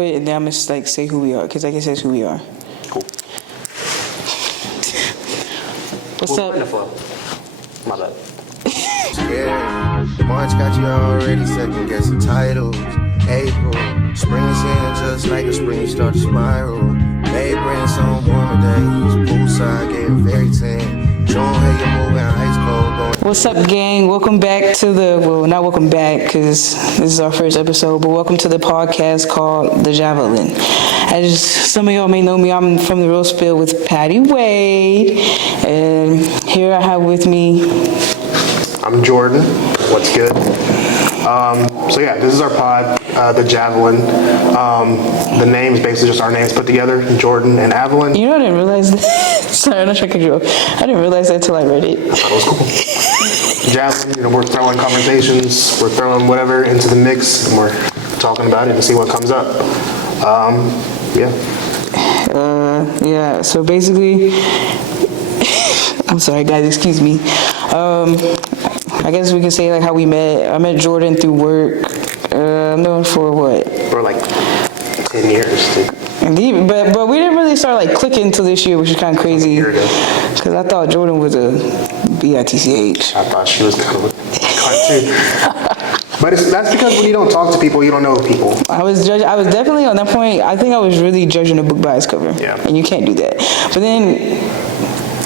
And then I'm just like say who we are, because like it says who we are. Cool. What's up? In the flow. My bad. Yeah, March got you already second guessing titles. April, spring is here just like a spring you start to spiral. May bring some warmer days, poolside getting very tan. June, hey, you're moving ice cold going. What's up, gang? Welcome back to not welcome back because this is our first episode, but welcome to the podcast called The Javelin. As some of y'all may know me, I'm from the Real Spill with Patty Wade, and here I have with me. I'm Jordan. What's good? So yeah, this is our pod, The Javelin. The name is basically just our names put together, Jordan and Avalon. You know, I didn't realize that. Sorry, I'm not trying to cut you off. I didn't realize that until I read it. I thought it was cool. Javelin, we're throwing conversations, we're throwing whatever into the mix, and we're talking about it and see what comes up. Yeah, so basically, I'm sorry, guys, excuse me. I guess we can say like how we met. I met Jordan through work. I'm known for what? For like 10 years, dude. Indeed, but we didn't really start like clicking until this year, which is kind of crazy. Because I thought Jordan was a bitch. I thought she was kind of a cunt too. But that's because when you don't talk to people, you don't know people. I was definitely on that point. I think I was really judging a book by its cover. Yeah. And you can't do that. But then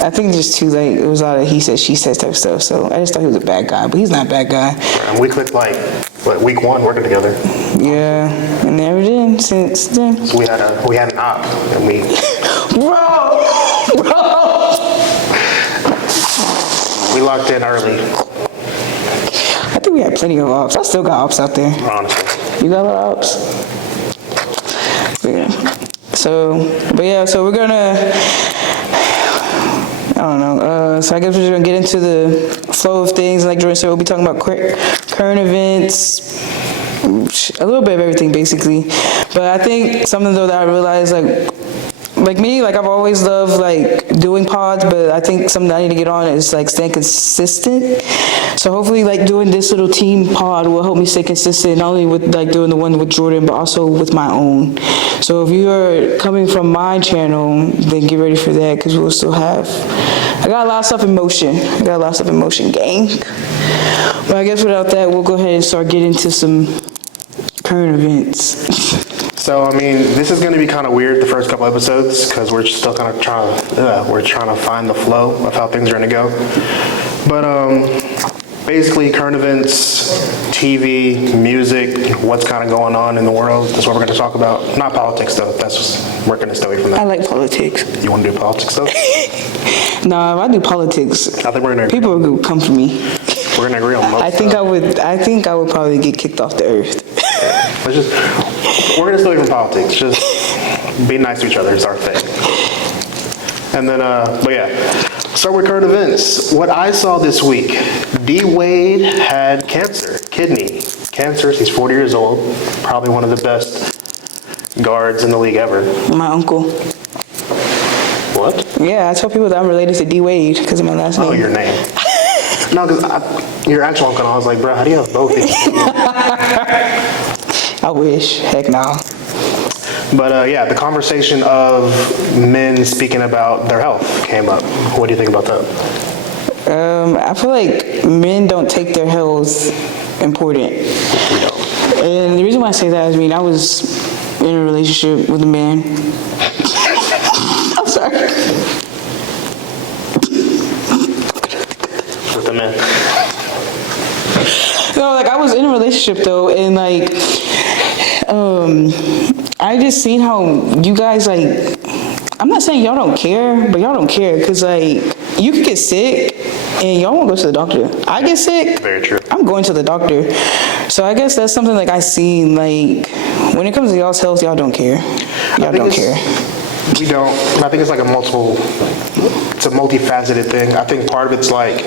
I think just too late. It was a lot of he said, she said type stuff. So I just thought he was a bad guy, but he's not a bad guy. And we clicked like week one working together. Yeah, and never did since then. So we had an op, and we. Bro. We locked in early. I think we had plenty of ops. I still got ops out there. Honestly. You got a lot of ops? Yeah. So we're gonna, I don't know, so I guess we're just gonna get into the flow of things. Like Jordan said, we'll be talking about current events, a little bit of everything basically. But I think something though that I realized, like me, like I've always loved like doing pods, but I think something that I need to get on is like staying consistent. So hopefully like doing this little team pod will help me stay consistent, not only with like doing the one with Jordan, but also with my own. So if you are coming from my channel, then get ready for that, because we'll still have, I got a lot of stuff in motion. Gang. But I guess without that, we'll go ahead and start getting into some current events. So I mean, this is going to be kind of weird the first couple episodes because we're still kind of trying to find the flow of how things are going to go. But basically, current events, TV, music, what's kind of going on in the world. That's what we're going to talk about. Not politics though. We're going to stay away from that. I like politics. You want to do politics though? No, if I do politics, I think we're going to. People are going to come for me. We're going to agree on most. I think I would probably get kicked off the earth. We're going to stay away from politics. Just be nice to each other is our thing. And then, but yeah, start with current events. What I saw this week, D. Wade had kidney cancer. He's 40 years old, probably one of the best guards in the league ever. My uncle. What? Yeah, I tell people that I'm related to D. Wade because of my last name. Oh, your name. No, because your actual uncle, I was like, bro, how do you have both? I wish. Heck no. But yeah, the conversation of men speaking about their health came up. What do you think about that? I feel like men don't take their health important. We don't. And the reason why I say that is, I was in a relationship with a man. I'm sorry. With the men. No, like I was in a relationship though, and like, I just seen how you guys like, I'm not saying y'all don't care, but y'all don't care, because like, you can get sick and y'all won't go to the doctor. I get sick. Very true. I'm going to the doctor. So I guess that's something like I seen, like, when it comes to y'all's health, y'all don't care. Y'all don't care. We don't. I think it's like it's a multifaceted thing. I think part of it's like,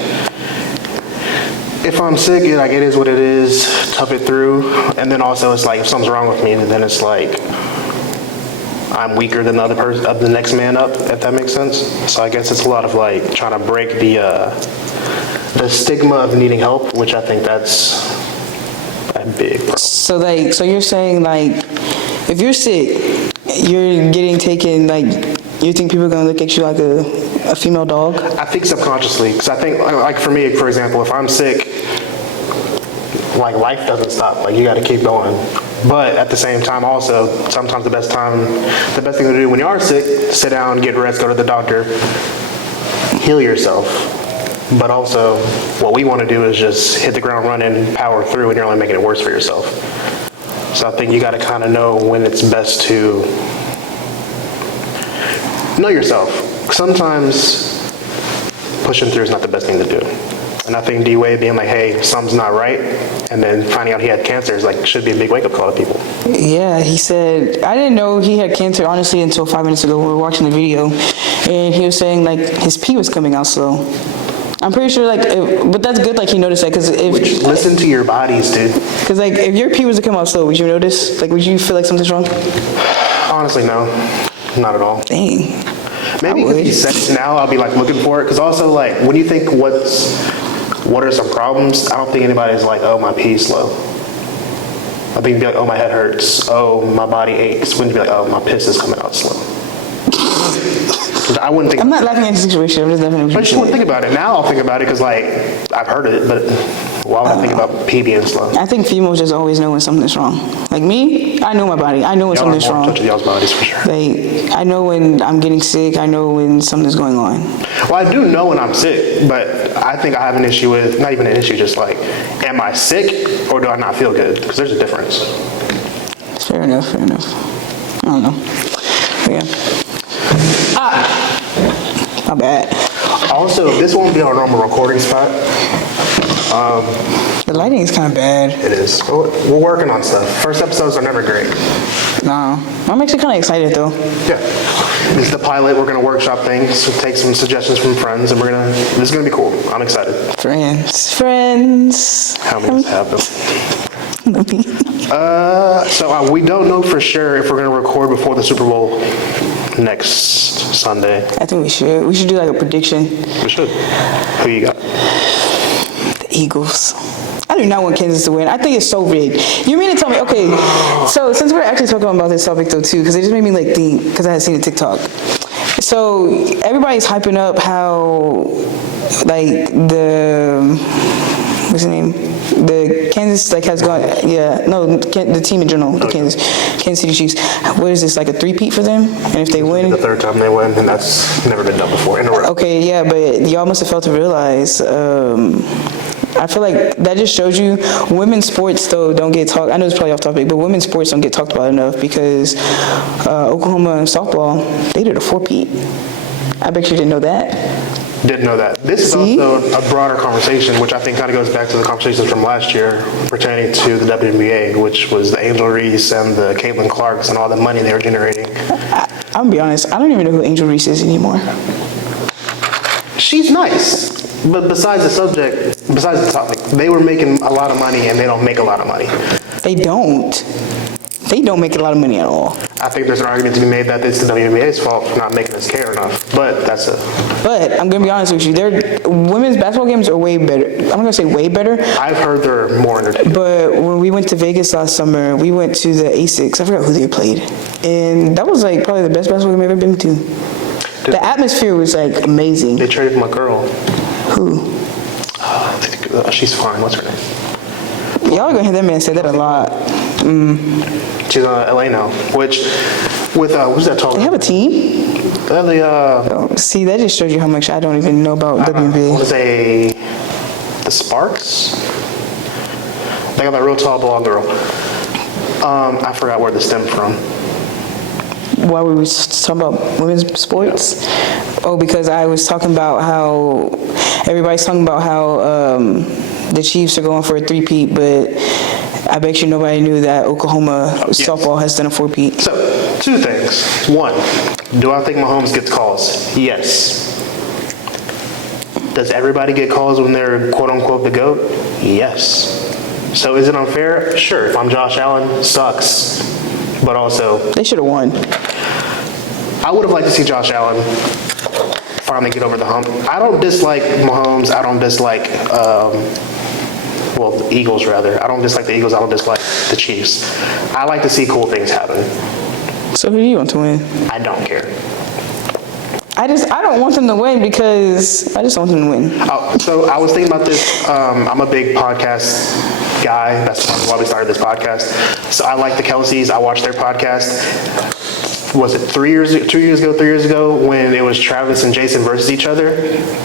if I'm sick, like it is what it is, tough it through. And then also it's like, if something's wrong with me, then it's like, I'm weaker than the other person, the next man up, if that makes sense. So I guess it's a lot of like trying to break the stigma of needing help, which I think that's a big problem. So you're saying like, if you're sick, you're getting taken, like, you think people are going to look at you like a female dog? I think subconsciously, because I think, like for me, for example, if I'm sick, like life doesn't stop. Like you got to keep going. But at the same time, also, sometimes the best thing to do when you are sick, sit down, get rest, go to the doctor, heal yourself. But also, what we want to do is just hit the ground running, power through, and you're only making it worse for yourself. So I think you got to kind of know when it's best to know yourself. Sometimes pushing through is not the best thing to do. And I think D-Wade being like, hey, something's not right, and then finding out he had cancer is like, should be a big wake-up call to people. Yeah, he said, I didn't know he had cancer, honestly, until 5 minutes ago when we were watching the video. And he was saying, like, his pee was coming out slow. I'm pretty sure, like, but that's good, like, he noticed that, because if... Listen to your bodies, dude. Because, like, if your pee was to come out slow, would you notice? Like, would you feel like something's wrong? Honestly, no. Not at all. Dang. Maybe if he says now, I'll be, like, looking for it. Because also, like, when you think what are some problems, I don't think anybody's like, oh, my pee's slow. I think you'd be like, oh, my head hurts. Oh, my body aches. Wouldn't you be like, oh, my piss is coming out slow. I wouldn't think. I'm not laughing at the situation. I'm just laughing at what I just wouldn't think about it. Now I'll think about it because, like, I've heard it, but why would I think about pee being slow? I think females just always know when something's wrong. Like me, I know my body. I know when something's Y'all are more in wrong. touch with y'all's bodies for sure. Like, I know when I'm getting sick. I know when something's going on. Well, I do know when I'm sick, but I think I have an issue with, not even an issue, just like, am I sick or do I not feel good? Because there's a difference. Fair enough, fair enough. I don't know. But yeah. My bad. Also, this won't be our normal recording spot. The lighting is kind of bad. It is. We're working on stuff. First episodes are never great. No. I'm actually kind of excited, though. Yeah. This is the pilot. We're going to workshop things, so take some suggestions from friends, and this is going to be cool. I'm excited. Friends. How many happen? Me. So we don't know for sure if we're going to record before the Super Bowl next Sunday. I think we should. We should do like a prediction. We should. Who you got? The Eagles. I do not want Kansas to win. I think it's so rigged. You mean to tell me, okay, so since we're actually talking about this topic though too, because it just made me like think, because I had seen a TikTok. So everybody's hyping up how like what's the name? The Kansas like has gone, the team in general, the Kansas City Chiefs. What is this, like a three-peat for them? And if they win? The third time they win, and that's never been done before in a row. Okay, yeah, but y'all must have failed to realize, I feel like that just shows you women's sports though don't get talked. I know it's probably off topic, but women's sports don't get talked about enough because Oklahoma softball, they did a four-peat. I bet you didn't know that. Didn't know that. This is also a broader conversation, which I think kind of goes back to the conversations from last year pertaining to the WNBA, which was the Angel Reese and the Caitlin Clarks and all the money they were generating. I'm gonna be honest, I don't even know who Angel Reese is anymore. She's nice, but besides the topic, they were making a lot of money and they don't make a lot of money. They don't. They don't make a lot of money at all. I think there's an argument to be made that it's the WNBA's fault for not making us care enough, but that's it. But I'm gonna be honest with you, their women's basketball games are way better. I'm not gonna say way better. I've heard they're more entertaining. But when we went to Vegas last summer, we went to the A6. I forgot who they played, and that was like probably the best basketball game I've ever been to. The atmosphere was like amazing. They traded for my girl. Who? She's fine. What's her name? Y'all are gonna hear that man say that a lot. She's on LA now, which with who's that talking? They have a team? See, that just shows you how much I don't even know about I want to WNBA. say the Sparks. They got that real tall blonde girl. I forgot where this stemmed from. Why were we talking about women's sports? Oh, because I was talking about how everybody's talking about how the Chiefs are going for a three-peat, but I bet you nobody knew that Oklahoma softball has done a four-peat. So, two things. One, do I think Mahomes gets calls? Yes. Does everybody get calls when they're quote-unquote the GOAT? Yes. So is it unfair? Sure. If I'm Josh Allen, sucks. But also, They should have won. I would have liked to see Josh Allen finally get over the hump. I don't dislike Mahomes. I don't dislike well, the Eagles rather. I don't dislike the Eagles. I don't dislike the Chiefs. I like to see cool things happen. So who do you want to win? I don't care. I don't want them to win because I just want them to win. So I was thinking about this. I'm a big podcast guy. That's part of why we started this podcast. So I like the Kelseys. I watch their podcast. Was it 3 years ago, when it was Travis and Jason versus each other?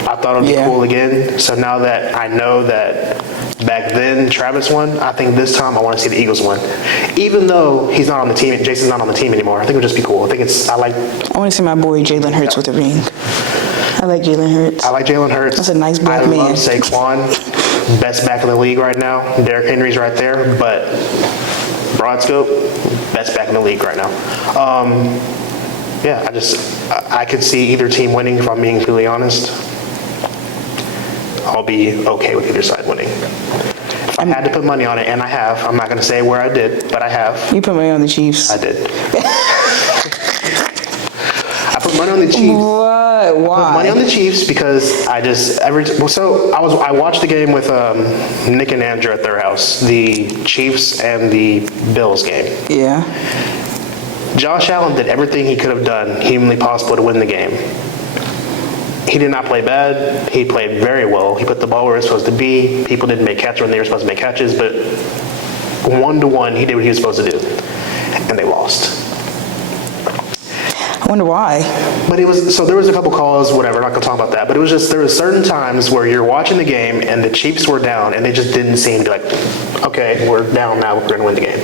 I thought it would be cool again. So now that I know that back then Travis won, I think this time I want to see the Eagles win. Even though he's not on the team, Jason's not on the team anymore, I think it would just be cool. I want to see my boy Jalen Hurts with a ring. I like Jalen Hurts. I like Jalen Hurts. That's a nice black man. I love Saquon. Best back in the league right now. Derrick Henry's right there, but broad scope, best back in the league right now. I could see either team winning, if I'm being completely honest. I'll be okay with either side winning. If I had to put money on it, and I have, I'm not going to say where I did, but I have. You put money on the Chiefs. I did. I put money on the Chiefs. What? Why? I put money on the Chiefs because I watched the game with Nick and Andrew at their house, the Chiefs and the Bills game. Yeah. Josh Allen did everything he could have done humanly possible to win the game. He did not play bad. He played very well. He put the ball where it was supposed to be. People didn't make catches when they were supposed to make catches, but 1-to-1, he did what he was supposed to do, and they lost. I wonder why. But there was a couple calls, whatever, not gonna talk about that, but it was just, there were certain times where you're watching the game and the Chiefs were down and they just didn't seem to be like, okay, we're down now, we're gonna win the game.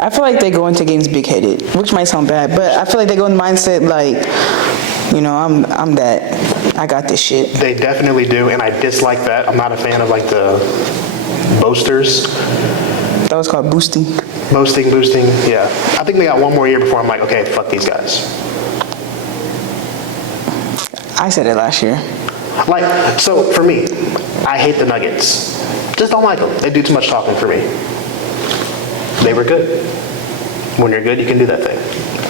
I feel like they go into games big-headed, which might sound bad, but I feel like they go in the mindset like, I'm that. I got this shit. They definitely do, and I dislike that. I'm not a fan of like the boasters. That was called boosting. Boasting, yeah. I think they got one more year before I'm like, okay, fuck these guys. I said it last year. So for me, I hate the Nuggets. Just don't like them. They do too much talking for me. They were good. When you're good, you can do that thing.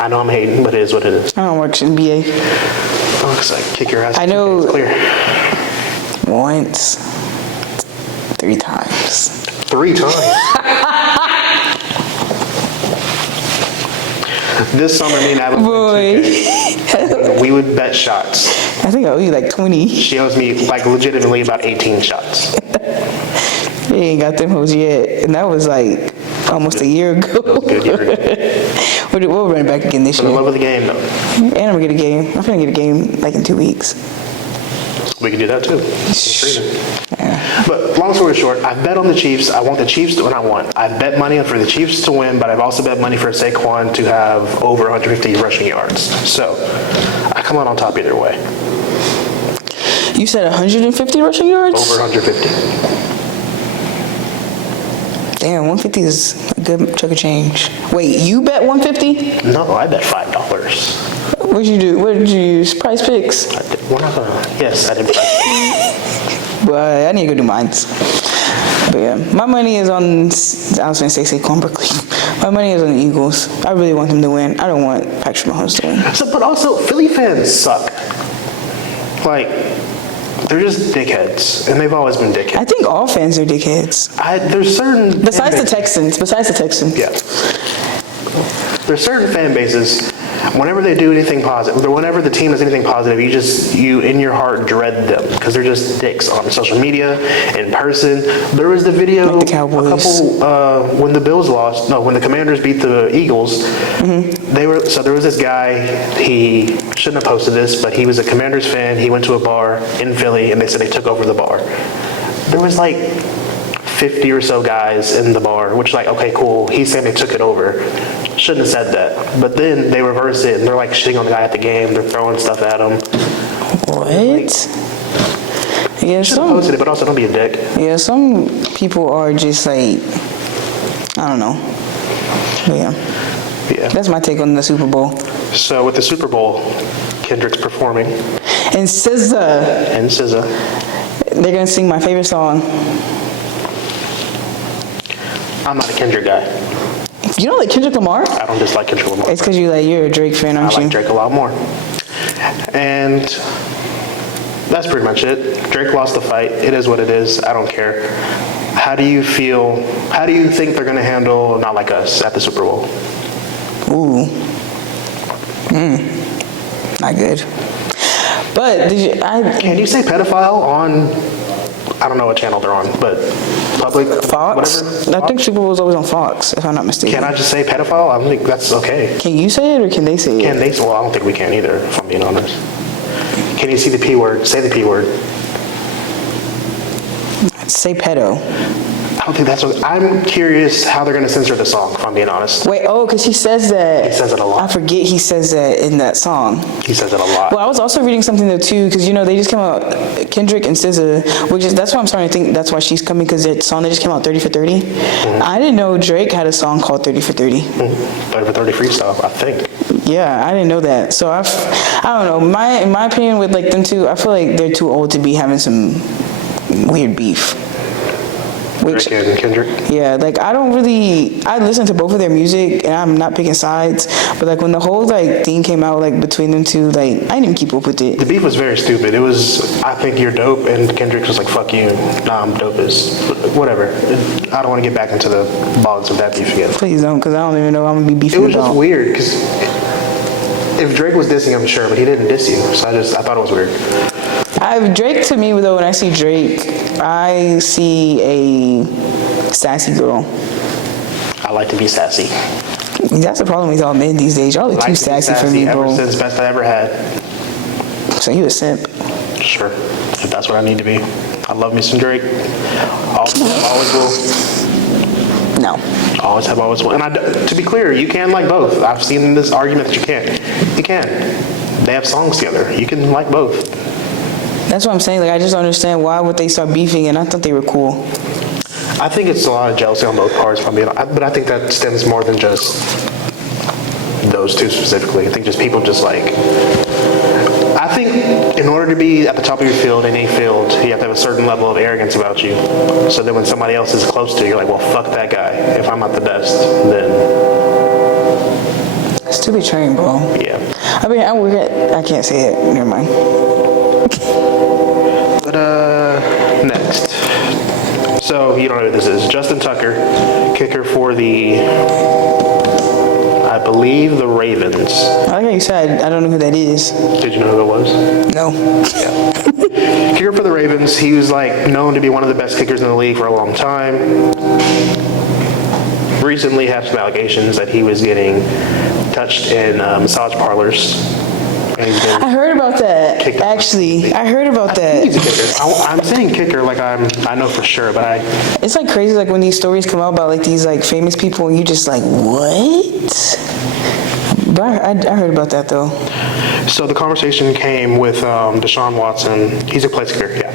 I know I'm hating, but it is what it is. I don't watch NBA. Oh, because I kick your ass. I know. Clear. Once. 3 times. 3 times? This summer, me and Adam played 2K. We would bet shots. I think I owe you like 20. She owes me like legitimately about 18 shots. We ain't got them hoes yet. And that was like almost a year ago. Good year. We'll run it back again this For year. the love of the game, though. And I'm gonna get a game. I'm gonna get a game like in 2 weeks. We can do that too. Yeah. But long story short, I bet on the Chiefs. I want the Chiefs to win. I bet money for the Chiefs to win, but I've also bet money for Saquon to have over 150 rushing yards. So I come out on top either way. You said 150 rushing yards? Over 150. Damn, 150 is a good chunk of change. Wait, you bet 150? No, I bet $5. What'd you do? What did you use? Price Picks? We're not gonna. Yes, I did. Well, I need to go do mines. But yeah, my money is on, I was going to say Saquon Barkley. My money is on the Eagles. I really want them to win. I don't want Patrick Mahomes to win. But also, Philly fans suck. They're just dickheads, and they've always been dickheads. I think all fans are dickheads. There's certain... Besides the Texans. Yeah. There's certain fan bases, whenever they do anything positive, or whenever the team does anything positive, you in your heart dread them, because they're just dicks on social media, in person. There was the video Like the Cowboys. when the Bills lost, when the Commanders beat the Eagles, there was this guy, he shouldn't have posted this, but he was a Commanders fan. He went to a bar in Philly, and they said they took over the bar. There was 50 or so guys in the bar, which okay, cool. He's saying they took it over. Shouldn't have said that. But then they reverse it, and they're shitting on the guy at the game. They're throwing stuff at him. What? Yeah, Shouldn't have posted it, but also don't be a dick. Yeah, some people are just I don't know. But yeah. That's my take on the Super Bowl. So with the Super Bowl, Kendrick's performing. And SZA. They're going to sing my favorite song. I'm not a Kendrick guy. You don't like Kendrick Lamar? I don't dislike Kendrick Lamar. It's because you're a Drake fan, aren't you? I like Drake a lot more. And that's pretty much it. Drake lost the fight. It is what it is. I don't care. How do you think they're going to handle Not Like Us at the Super Bowl? Ooh. Not good. But Can you say pedophile on, I don't know what channel they're on, but public, Fox? whatever? I think Super Bowl was always on Fox, if I'm not mistaken. Can I just say pedophile? I don't think that's okay. Can you say it or can they say it? Can they? Well, I don't think we can either, if I'm being honest. Can you see the P word? Say the P word. Say pedo. I don't think that's what, I'm curious how they're going to censor the song, if I'm being honest. Wait, because he says that. He says it a lot. I forget he says that in that song. He says it a lot. Well, I was also reading something though too, because they just came out, Kendrick and SZA, that's why I'm starting to think that's why she's coming, because that song they just came out, 30 for 30. I didn't know Drake had a song called 30 for 30. 30 for 30 freestyle, I think. Yeah, I didn't know that. So I don't know. In my opinion, with like them two, I feel like they're too old to be having some weird beef. Drake and Kendrick. Yeah, like I listen to both of their music and I'm not picking sides, but like when the whole like thing came out like between them two, like I didn't even keep up with it. The beef was very stupid. It was, I think you're dope, and Kendrick was like, fuck you. Nah, I'm dope as, whatever. I don't want to get back into the bogs of that beef again. Please don't, because I don't even know what I'm gonna be beefing It was about. just weird, because if Drake was dissing, I'm sure, but he didn't diss you, so I thought it was weird. Drake to me though, when I see Drake, I see a sassy girl. I like to be sassy. That's the problem with all men these days. Y'all are too sassy for me, bro. Ever since best I ever had. So you a simp. Sure, if that's what I need to be. I love me some Drake. Always will. No. Always have, always will. And to be clear, you can like both. I've seen this argument that you can't. You can. They have songs together. You can like both. That's what I'm saying. Like I just don't understand why would they start beefing, and I thought they were cool. I think it's a lot of jealousy on both parts, probably, but I think that stems more than just those two specifically. I think just people just like, I think in order to be at the top of your field, in a field, you have to have a certain level of arrogance about you. So then when somebody else is close to you, you're like, well, fuck that guy. If I'm not the best, then... It's too betraying, bro. Yeah. I mean, I can't say it. Never mind. But, next. So, you don't know who this is. Justin Tucker, kicker for I believe the Ravens. I like how you said, I don't know who that is. Did you know who it was? No. Yeah. Kicker for the Ravens. He was like known to be one of the best kickers in the league for a long time. Recently had some allegations that he was getting touched in massage parlors. I heard about that. Actually, I heard about that. He's a kicker. I'm saying kicker like I know for sure, but It's like crazy, like when these stories come out about like these like famous people, and you just like, what? But I heard about that though. So the conversation came with Deshaun Watson. He's a place kicker, yeah.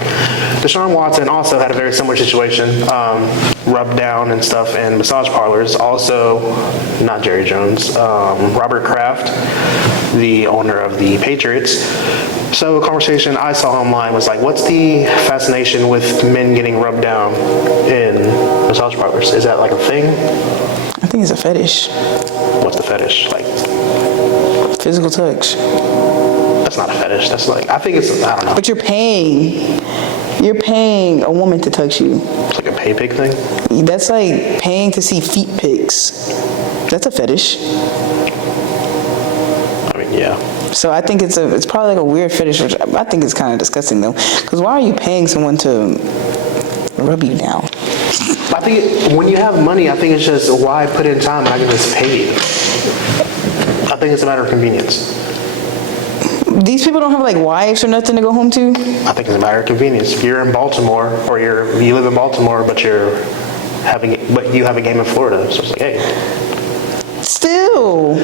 Deshaun Watson also had a very similar situation, rubbed down and stuff in massage parlors. Also, not Jerry Jones, Robert Kraft, the owner of the Patriots. So a conversation I saw online was like, what's the fascination with men getting rubbed down in massage parlors? Is that like a thing? I think it's a fetish. What's the fetish? Like physical touch. That's not a fetish. That's like, I think it's, I don't know. But you're paying a woman to touch you. It's like a pay pig thing? That's like paying to see feet pics. That's a fetish. I mean, yeah. So I think it's probably like a weird fetish, which I think it's kind of disgusting though. Because why are you paying someone to rub you down? I think when you have money, I think it's just why put in time and I can just pay you. I think it's a matter of convenience. These people don't have like wives or nothing to go home to? I think it's a matter of convenience. If you're in Baltimore or you live in Baltimore, but you have a game in Florida, so it's like, hey. Still.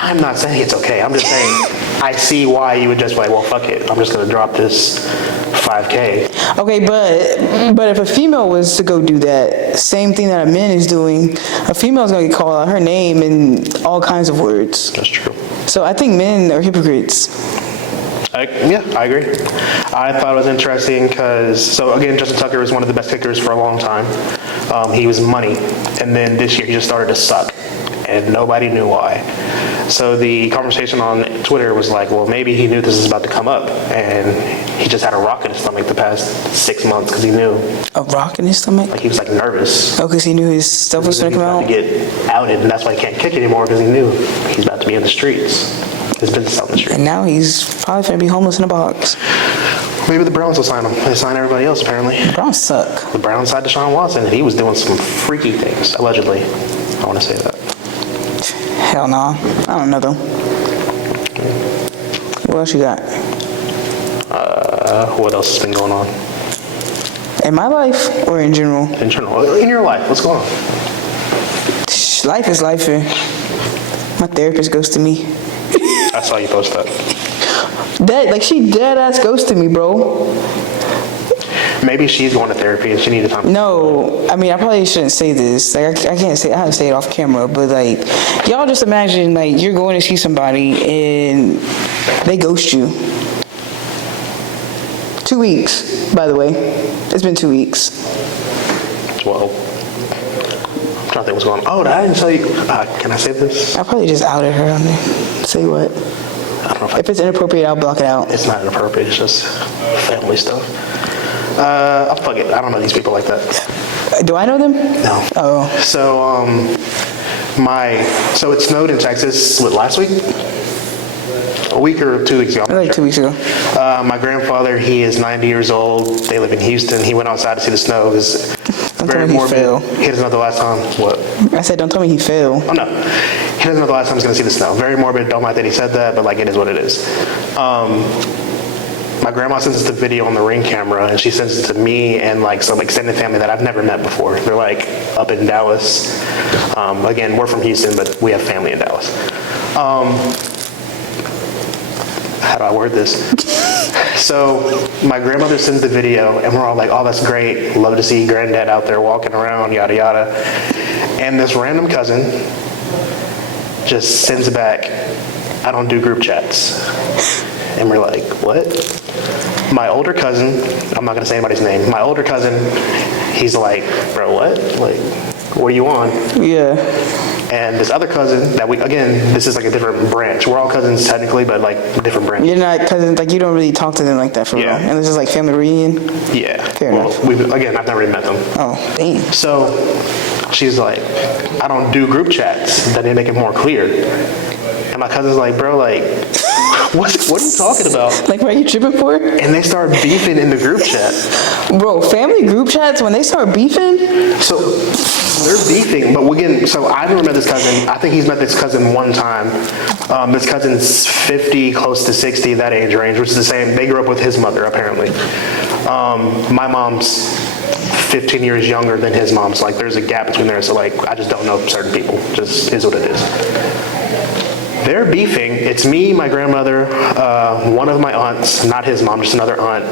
I'm not saying it's okay. I'm just saying I see why you would just be like, well, fuck it. I'm just going to drop this $5K. Okay, but if a female was to go do that, same thing that a man is doing, a female's going to get called out her name in all kinds of words. That's true. So I think men are hypocrites. I agree. I thought it was interesting because, so again, Justin Tucker was one of the best kickers for a long time. He was money. And then this year he just started to suck. And nobody knew why. So the conversation on Twitter was like, well, maybe he knew this was about to come up, and he just had a rock in his stomach the past 6 months because he knew. A rock in his stomach? Like he was like nervous. Oh, because he knew his stuff was going to come About out? to get outed, and that's why he can't kick anymore because he knew he's about to be in the streets. His business out in the streets. And now he's probably going to be homeless in a box. Maybe the Browns will sign him. They sign everybody else, apparently. Browns suck. The Browns signed Deshaun Watson, and he was doing some freaky things, allegedly. I want to say that. Hell no. I don't know, though. What else you got? What else has been going on? In my life or in general? In general, in your life, what's going on? Life is life. My therapist ghosted me. I saw you post that. She dead ass ghosted me, bro. Maybe she's going to therapy and she needed time. No, I mean, I probably shouldn't say this. Like, I can't say, I have to say it off camera, but like, y'all just imagine, like, you're going to see somebody and they ghost you. 2 weeks, by the way. It's been 2 weeks. Well, I'm trying to think what's going on. Oh, I didn't tell you. Can I say this? I probably just outed her on there. Say what? I don't know If it's inappropriate, I'll block it out. It's not inappropriate. It's just family stuff. I'll fuck it. I don't know these people like that. Do I know them? No. Oh. So, so it snowed in Texas, last week? A week or 2 weeks ago? I'm not Like 2 sure. weeks ago. My grandfather, he is 90 years old. They live in Houston. He went outside to see the snow. It was Don't very tell me he morbid. fell. He doesn't know the last time. What? I said, don't tell me he fell. Oh, no. He doesn't know the last time he's going to see the snow. Very morbid. Don't like that he said that, but like it is what it is. My grandma sends us the video on the Ring camera, and she sends it to me and like some extended family that I've never met before. They're like up in Dallas. Again, we're from Houston, but we have family in Dallas. How do I word this? So my grandmother sends the video, and we're all like, oh, that's great. Love to see granddad out there walking around, yada, yada. And this random cousin just sends back, I don't do group chats. And we're like, what? My older cousin, I'm not going to say anybody's name, my older cousin, he's like, bro, what? Like, what are you on? Yeah. And this other cousin that again, this is like a different branch. We're all cousins technically, but like different branch. You're not cousins, like you don't really talk to them like that for real. And this is like family reunion? Yeah. Fair enough. I've never even met them. Oh, damn. So she's like, I don't do group chats. That didn't make it more clear. And my cousin's like, bro, like, what are you talking about? Like, what are you tripping for? And they start beefing in the group chat. Bro, family group chats, when they start beefing? So they're beefing, but again, so I've never met this cousin. I think he's met this cousin one time. This cousin's 50, close to 60, that age range, which is the same. They grew up with his mother, apparently. My mom's 15 years younger than his mom, so like there's a gap between there. So like I just don't know certain people. Just is what it is. They're beefing. It's me, my grandmother, one of my aunts, not his mom, just another aunt,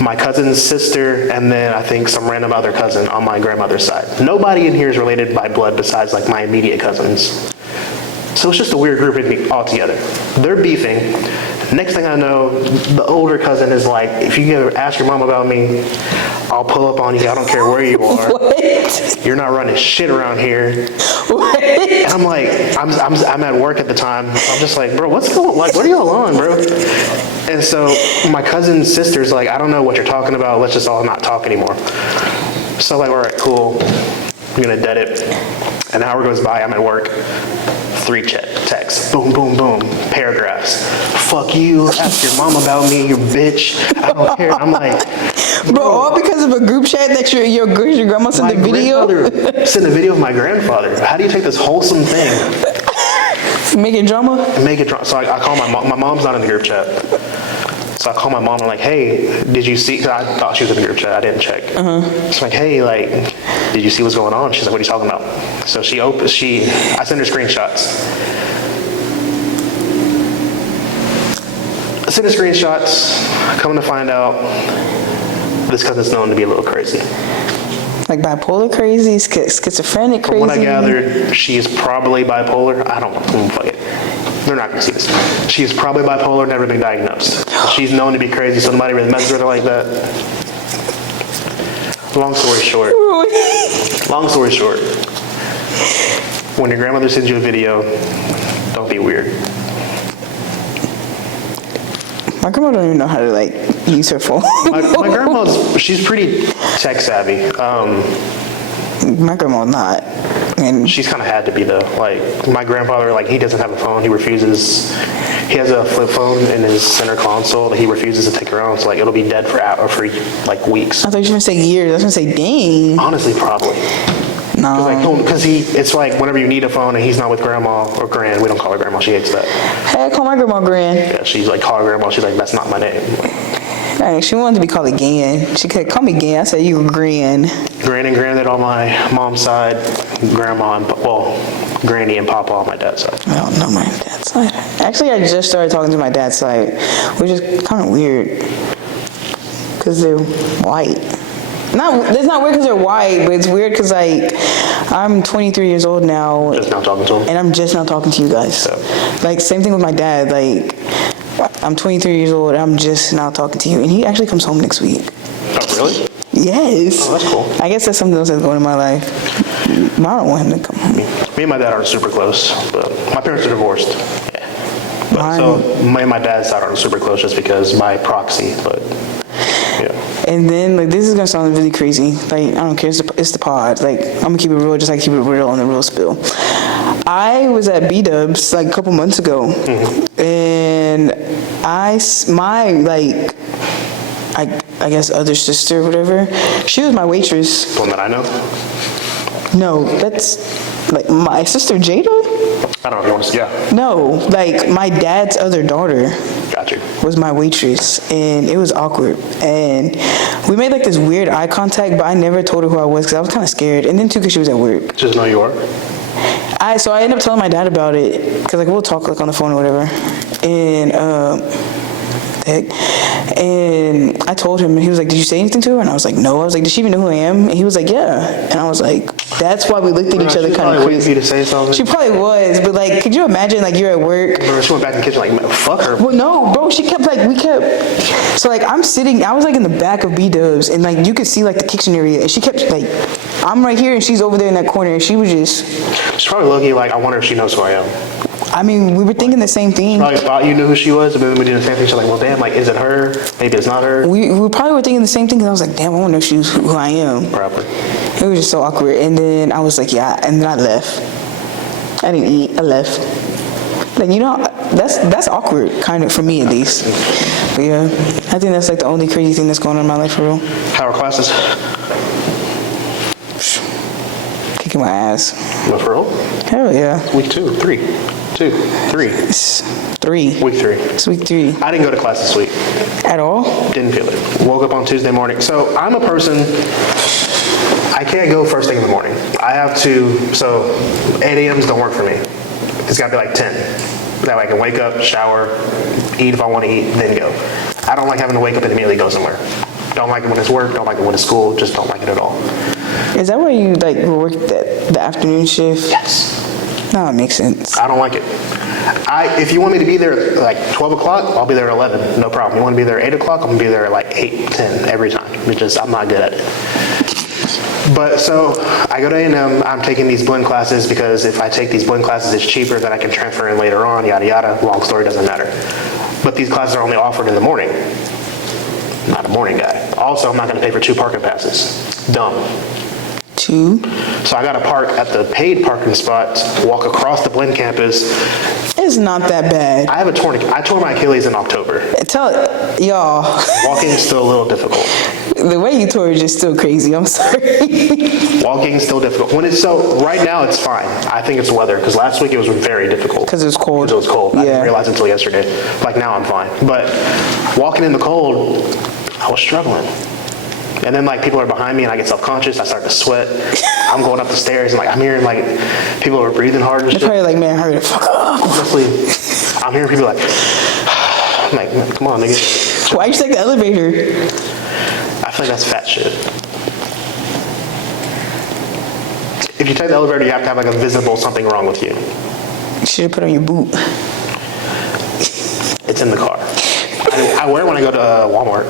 my cousin's sister, and then I think some random other cousin on my grandmother's side. Nobody in here is related by blood besides like my immediate cousins. So it's just a weird group altogether. They're beefing. Next thing I know, the older cousin is like, if you ever ask your mom about me, I'll pull up on you. I don't care where you are. What? You're not running shit around here. What? And I'm like, I'm at work at the time. I'm just like, bro, what's going on? Like, what are y'all on, bro? And so my cousin's sister's like, I don't know what you're talking about. Let's just all not talk anymore. So like, all right, cool. I'm gonna dead it. An hour goes by. I'm at work. 3 texts. Boom, boom, boom. Paragraphs. Fuck you. Ask your mom about me, you bitch. I don't care. I'm like, Bro, all because of a group chat that your grandma sent the video? grandfather sent a video of my grandfather. How do you take this wholesome thing Make it drama? and make it drunk? So I call my mom. My mom's not in the group chat. So I call my mom. I'm like, hey, did you see? Cause I thought she was in the group chat. I didn't check. She's like, hey, like, did you see what's going on? She's like, what are you talking about? So I send her screenshots. I send her screenshots. Coming to find out, this cousin's known to be a little crazy. Like bipolar crazy, schizophrenic crazy? From what I gathered, she is probably bipolar. I don't know. Fuck it. They're not going to see this. She is probably bipolar, never been diagnosed. She's known to be crazy, so nobody really messes with her like that. Long story short, when your grandmother sends you a video, Don't be weird. My grandma don't even know how to like use her phone. My grandma's, she's pretty tech savvy. My grandma's not. And She's kind of had to be though. Like my grandfather, like he doesn't have a phone. He refuses. He has a flip phone in his center console that he refuses to take around. So like it'll be dead for like weeks. I thought you were gonna say years. I was gonna say dang. Honestly, probably. No. Because it's like whenever you need a phone and he's not with grandma or gran, we don't call her grandma. She hates that. Hey, call my grandma Gran. Yeah, she's like call her grandma. She's like that's not my name. Hey, she wanted to be called Gan. She could call me Gan. I said you were Gran. Gran and granddad on my mom's side, grandma and granny and papa on my dad's side. I don't know my dad's side. Actually, I just started talking to my dad's side, which is kind of weird because they're white. It's not weird because they're white, but it's weird because like I'm 23 years old now, Just now talking to him. and I'm just now talking to you guys. Like same thing with my dad. Like I'm 23 years old, and I'm just now talking to you, and he actually comes home next week. Oh, really? Yes. Oh, that's cool. I guess that's something else that's going in my life. But I don't want him to come home. Me and my dad aren't super close, but my parents are divorced. Yeah. But, Mine- so me and my dad's side aren't super close just because by proxy, but yeah. And then, like, this is gonna sound really crazy. Like, I don't care. It's the pod. Like, I'm gonna keep it real, just like keep it real on the real spill. I was at B-Dubs like a couple months ago, and I guess other sister or whatever. She was my waitress. The one that I know? No, that's like my sister Jada. I don't know if you want to, yeah. No, like my dad's other daughter Got you. was my waitress, and it was awkward. And we made like this weird eye contact, but I never told her who I was because I was kind of scared. And then too, because she was at work. Just know you are. So I ended up telling my dad about it because like we'll talk like on the phone or whatever. And and I told him, and he was like, "Did you say anything to her?" And I was like, "No." I was like, "Did she even know who I am?" And he was like, "Yeah." And I was like, "That's why we looked at each other kind of waiting for crazy." you to say something. She probably was, but like, could you imagine like you're at work? Bro, she went back in the kitchen like, "Man, fuck her." Well, no, bro, she kept like, so like I was like in the back of B-Dubs, and like you could see like the kitchen area, and she kept like, I'm right here and she's over there in that corner, and she was just, She's probably looking like, I wonder if she knows who I am. I mean, we were thinking the same thing. Probably thought you knew who she was, and then we did the same thing. She's like, well, damn, like, is it her? Maybe it's not her. We probably were thinking the same thing, because I was like, damn, I wonder if she was who I am. Probably. It was just so awkward, and then I was like, yeah, and then I left. I didn't eat, I left. Like, you know, that's awkward, kind of, for me at least. But yeah, I think that's like the only crazy thing that's going on in my life for real. How are classes? Kicking my ass. No, for real? Hell yeah. Week 2, 3. 2, 3. It's 3. Week 3. It's week 3. I didn't go to class this week. At all? Didn't feel it. Woke up on Tuesday morning. So I'm a person, I can't go first thing in the morning. I have to, so 8 a.m.s don't work for me. It's gotta be like 10. That way I can wake up, shower, eat if I want to eat, then go. I don't like having to wake up and immediately go somewhere. Don't like it when it's work, don't like it when it's school, just don't like it at all. Is that why you like work the afternoon shift? Yes. No, it makes sense. I don't like it. If you want me to be there at like 12 o'clock, I'll be there at 11, no problem. You want to be there at 8 o'clock, I'm going to be there at like 8, 10 every time, because I'm not good at it. But so I go to A&M, I'm taking these blend classes because if I take these blend classes, it's cheaper, then I can transfer in later on, yada yada, long story, doesn't matter. But these classes are only offered in the morning. I'm not a morning guy. Also, I'm not going to pay for 2 parking passes. Dumb. 2. So I got to park at the paid parking spot, walk across the blend campus. It's not that bad. I have a tourniquet. I tore my Achilles in October. Tell y'all, Walking is still a little difficult. the way you tore is just still crazy. I'm sorry. Walking is still difficult. So right now it's fine. I think it's weather, because last week it was very difficult. Because it was cold. Because it was cold. I didn't Yeah. realize until yesterday. Like now I'm fine. But walking in the cold, I was struggling. And then like people are behind me and I get self-conscious. I start to sweat. I'm going up the stairs and like I'm hearing like people are breathing hard and They're shit. probably like, man, hurry the fuck up. Honestly, I'm hearing people like, I'm like, man, come on, nigga. Why'd you take the elevator? I feel like that's fat shit. If you take the elevator, you have to have like a visible something wrong with you. You should have put on your boot. It's in the car. I wear it when I go to Walmart.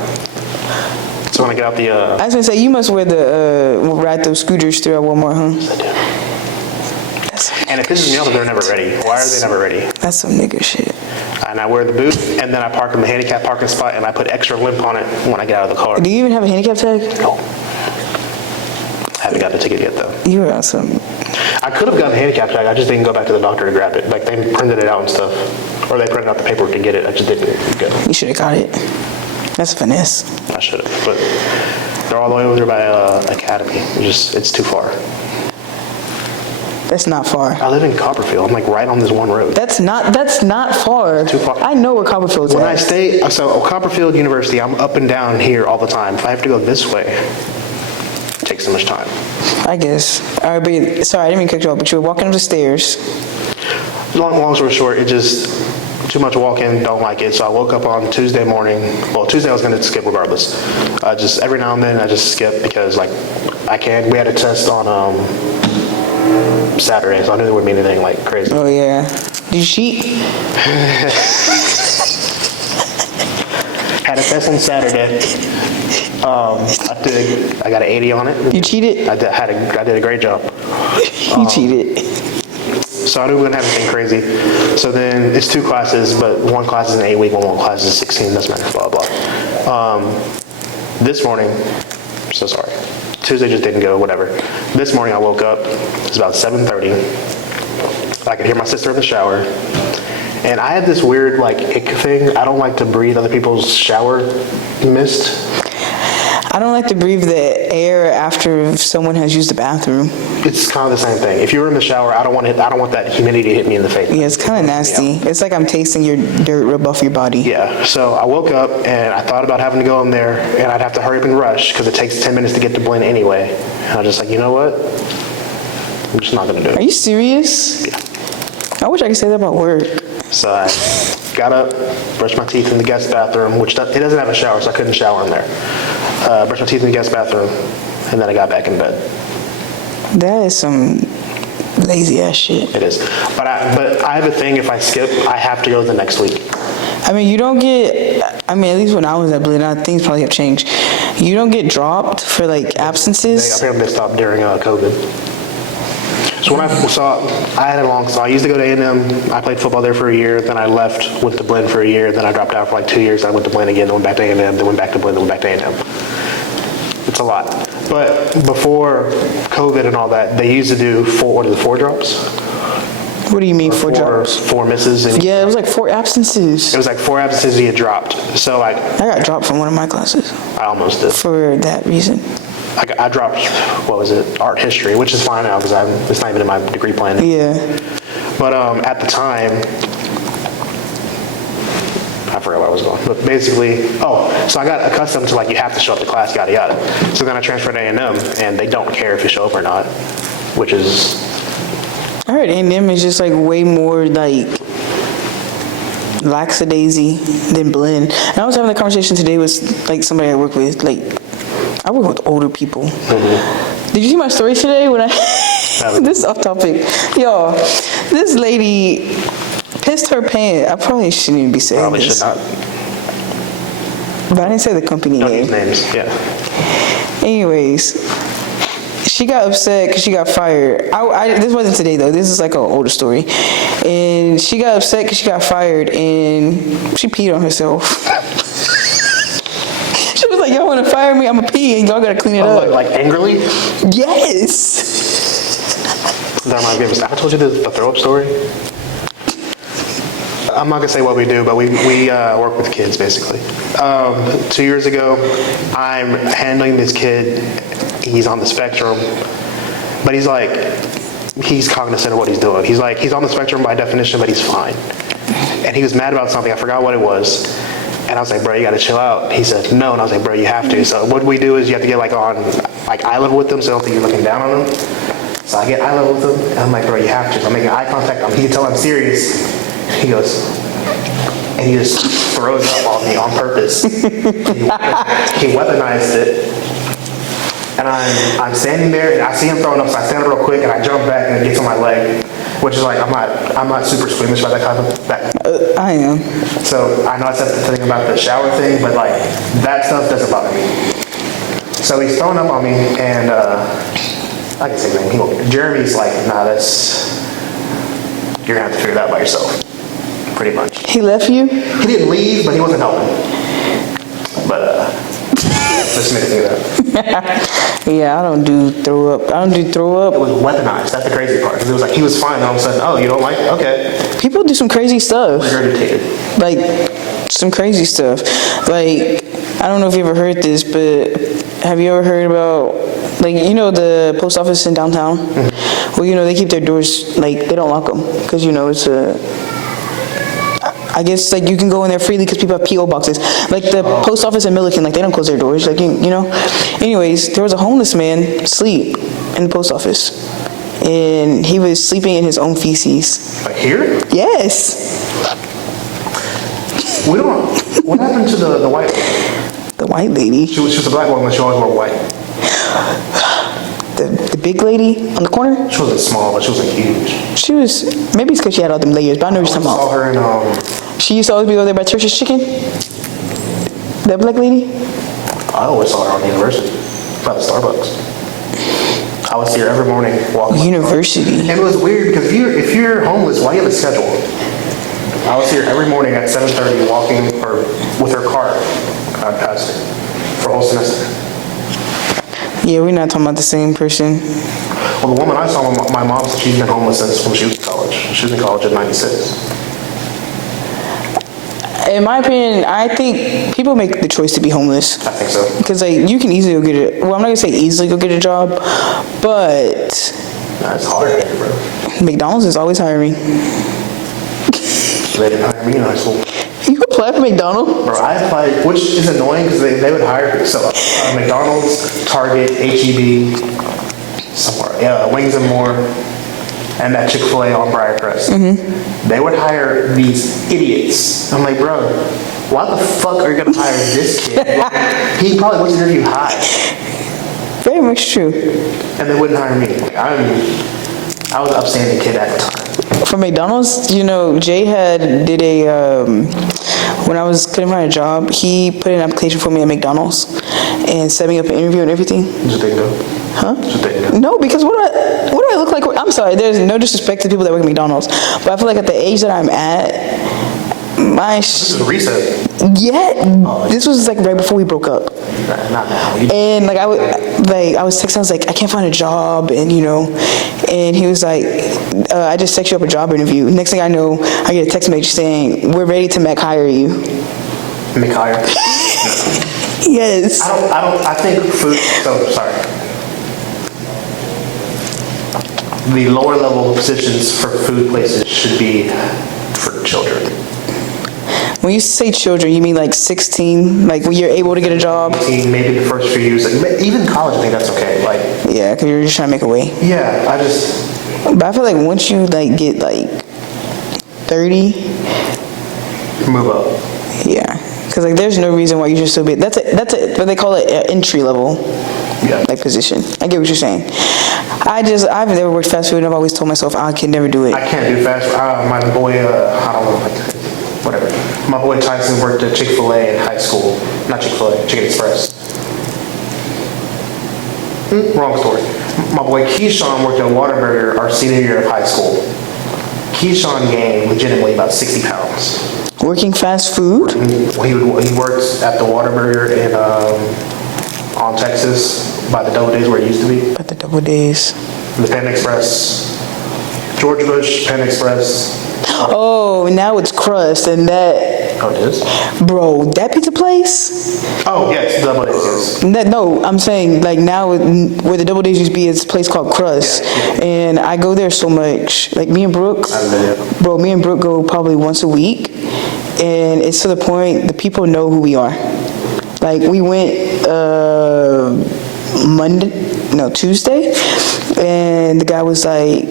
So when I get out the... I was gonna say, you must wear ride those scooters through at Walmart, huh? And And it pisses me off that they're never ready. Why are they never ready? That's some nigga shit. And I wear the boot, and then I park in the handicap parking spot, and I put extra limp on it when I get out of the car. Do you even have a handicap tag? No. Haven't got the ticket yet, though. You're awesome. I could have gotten a handicap tag. I just didn't go back to the doctor to grab it. Like, they printed it out and stuff. Or they printed out the paperwork to get it. I just didn't get it. You should have got it. That's a finesse. I should have. But they're all the way over there by Academy. It's too far. That's not far. I live in Copperfield. I'm like right on this one road. That's not far. Too far. I know where Copperfield's When at. I stay, Copperfield University, I'm up and down here all the time. If I have to go this way, it takes so much time. I guess. All right, but sorry, I didn't mean to cut you off, but you were walking up the stairs. Long story short, it just too much walking, don't like it. So I woke up on Tuesday morning. Well, Tuesday I was going to skip regardless. Just every now and then I just skip because like I can. We had a test on Saturday, so I knew there wouldn't be anything like crazy. Oh yeah. Did you cheat? Had a test on Saturday. I got an 80 on it. You cheated? I did a great job. You cheated. So I knew we wouldn't have anything crazy. So then it's 2 classes, but one class is an 8-week, one class is 16, doesn't matter, blah, blah. This morning, so sorry. Tuesday just didn't go, whatever. This morning I woke up, it's about 7:30. I could hear my sister in the shower. And I had this weird like ick thing. I don't like to breathe other people's shower mist. I don't like to breathe the air after someone has used the bathroom. It's kind of the same thing. If you were in the shower, I don't want that humidity to hit me in the face. Yeah, it's kind of nasty. Yeah. It's like I'm tasting your dirt rub off your body. Yeah, so I woke up and I thought about having to go in there and I'd have to hurry up and rush because it takes 10 minutes to get to Blinn anyway. And I was just like, you know what? I'm just not going to do it. Are you serious? Yeah. I wish I could say that about work. So I got up, brushed my teeth in the guest bathroom, which it doesn't have a shower, so I couldn't shower in there. Brushed my teeth in the guest bathroom, and then I got back in bed. That is some lazy ass shit. It is. But I have a thing, if I skip, I have to go the next week. I mean, you don't get, at least when I was at Blinn, things probably have changed. You don't get dropped for like absences. Apparently they stopped during COVID. So I had a long, so I used to go to A&M. I played football there for a year. Then I left, went to Blinn for a year. Then I dropped out for like 2 years. I went to Blinn again, then went back to A&M, then went back to Blinn, then went back to A&M. It's a lot. But before COVID and all that, they used to do 4 drops? What do you mean 4 drops? 4 misses. And Yeah, it was like 4 absences. it was like 4 absences you get dropped. So like, I got dropped from one of my classes I almost did. for that reason. I dropped, what was it, art history, which is fine now because it's not even in my degree plan. Yeah. But at the time, I forgot where I was going. But basically, so I got accustomed to like you have to show up to class, yada yada. So then I transferred to A&M, and they don't care if you show up or not, which is. I heard A&M is just like way more like lackadaisy than Blinn. And I was having a conversation today with like somebody I work with. Like I work with older people. Mm-hmm. Did you see my story today when I? This is off topic, y'all. This lady pissed her pants. I probably shouldn't even be saying Probably this. should not. But I didn't say the company Don't name. use names, yeah. Anyways, she got upset because she got fired. This wasn't today though. This is like an older story. And she got upset because she got fired and she peed on herself. She was like, y'all want to fire me? I'm a pee and y'all got to clean it up. Like angrily? Yes. That reminds me of I told you the throw up story? I'm not gonna say what we do, but we work with kids basically. 2 years ago, I'm handling this kid. He's on the spectrum, but he's cognizant of what he's doing. He's on the spectrum by definition, but he's fine. And he was mad about something. I forgot what it was. And I was like, bro, you gotta chill out. He said, no. And I was like, bro, you have to. So what we do is you have to get on eye level with them so I don't think you're looking down on them. So I get eye level with him, and I'm like, bro, you have to. So I'm making eye contact. He can tell I'm serious. He goes, and he just throws up on me on purpose. He weaponized it. And I'm standing there, and I see him throwing up, so I stand up real quick, and I jump back, and it gets on my leg, which is like, I'm not super squeamish about that kind of that. I am. So I know I said the thing about the shower thing, but like, that stuff doesn't bother me. So he's throwing up on me, and I can say his name. Jeremy's like, nah, you're gonna have to figure that by yourself. Pretty much. He left you? He didn't leave, but he wasn't helping. But just made me think of that. Yeah, I don't do throw up. It was weaponized. That's the crazy part. 'Cause it was like he was fine, and all of a sudden, oh, you don't like it? Okay. People do some crazy stuff. Regurgitated. Like, some crazy stuff. Like, I don't know if you ever heard this, but have you ever heard about, like, you know the post office in downtown? Well, you know, they keep their doors, like, they don't lock them. Because, you know, it's a... I guess, like, you can go in there freely because people have P.O. boxes. Like, the post office in Milliken, like, they don't close their doors. Like, you know? Anyways, there was a homeless man asleep in the post office. And he was sleeping in his own feces. Like here? Yes. We don't. What happened to the white lady? The white lady. She was a black woman, but she always wore white. The big lady on the corner? She wasn't small, but she was like huge. She was, maybe it's because she had all them layers, but I know what you're I talking saw about. her in, She used to always be over there by Church's Chicken? That black lady? I always saw her on University, by the Starbucks. I would see her every morning walking. University? And it was weird, because if you're homeless, why do you have a schedule? I would see her every morning at 7:30 walking, or with her car. I'd pass her for a whole semester. Yeah, we're not talking about the same person. Well, the woman I saw, my mom said she's been homeless since when she was in college. She was in college in '96. In my opinion, I think people make the choice to be homeless. I think so. Because, like, you can easily go get it. Well, I'm not going to say easily go get a job, but Nah, it's hard here, bro. McDonald's is always hiring. They didn't hire me in high school. You apply for McDonald's? Bro, I applied, which is annoying because they would hire, so McDonald's, Target, H-E-B, somewhere, yeah, Wings and More, and that Chick-fil-A on Briarcrest. They would hire these idiots. I'm like, bro, why the fuck are you gonna hire this kid? Like, he probably wants to interview high, Very much true. and they wouldn't hire me. Like, I was an upstanding kid at the time. For McDonald's, you know, Jay did a, when I was couldn't find a job, he put in an application for me at McDonald's and set me up an interview and everything. What'd you think, though? Huh? What'd you think, though? No, because what do I look like? I'm sorry, there's no disrespect to people that work at McDonald's, but I feel like at the age that I'm at, This is a reset. this was like right before we broke up. Not now. And like I was texting, I was like, I can't find a job, and you know, and he was like, I just text you up a job interview. Next thing I know, I get a text message saying, we're ready to hire you. McHire. Yes. I think food, so, sorry. The lower level positions for food places should be for children. When you say children, you mean like 16, like when you're able to get a job? 18, maybe the first few years, like, even college, I think that's okay. Like, Yeah, because you're just trying to make a way. yeah, I just, But I feel like once you like get like 30, move up. yeah, because like there's no reason why you should still be. That's what they call it, an entry level. Yeah. Like position. I get what you're saying. I've never worked fast food, and I've always told myself I can never do it. I can't do fast food. My boy, I don't know, like, whatever. My boy Tyson worked at Chick-fil-A in high school. Not Chick-fil-A, Chicken Express. Wrong story. My boy Keyshawn worked at Whataburger our senior year of high school. Keyshawn gained legitimately about 60 pounds. Working fast food? He works at the Whataburger in on Texas by the Double Days where it used to be. But the double days. The Penn Express, George Bush, Penn Express. Oh, now it's crust and that. Oh, it is? Bro, that pizza place? Oh, yes, Double Days, yes. No, I'm saying like now where the double days used to be, it's a place called Crust, and I go there so much. Like me and Brooke, bro, me and Brooke go probably once a week, and it's to the point the people know who we are. Like we went Tuesday, and the guy was like,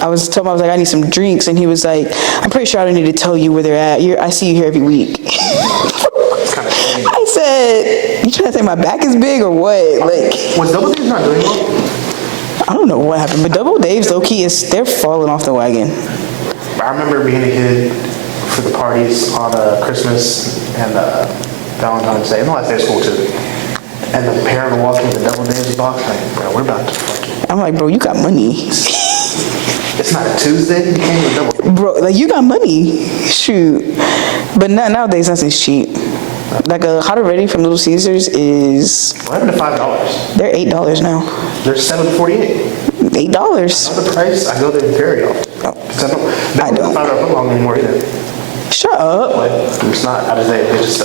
I was like, I need some drinks, and he was like, I'm pretty sure I don't need to tell you where they're at. I see you here every week. I said, you trying to say my back is big or what? Like, Was Double Days not doing well? I don't know what happened, but Double Dave's low-key they're falling off the wagon. I remember being a kid for the parties on Christmas and Valentine's Day, and the last day of school too. And the parent walking the Double Days box, like, bro, we're about to fucking. I'm like, bro, you got money. It's not a Tuesday. You can't even double. Bro, like you got money. Shoot. But nowadays, nothing's cheap. Like a hot already from Little Caesars is, What happened to $5? they're $8 now. They're $7.48. $8. Another price. I go there very often. Oh. 'Cause they I don't. $5 foot long anymore either. Shut up. But it's not.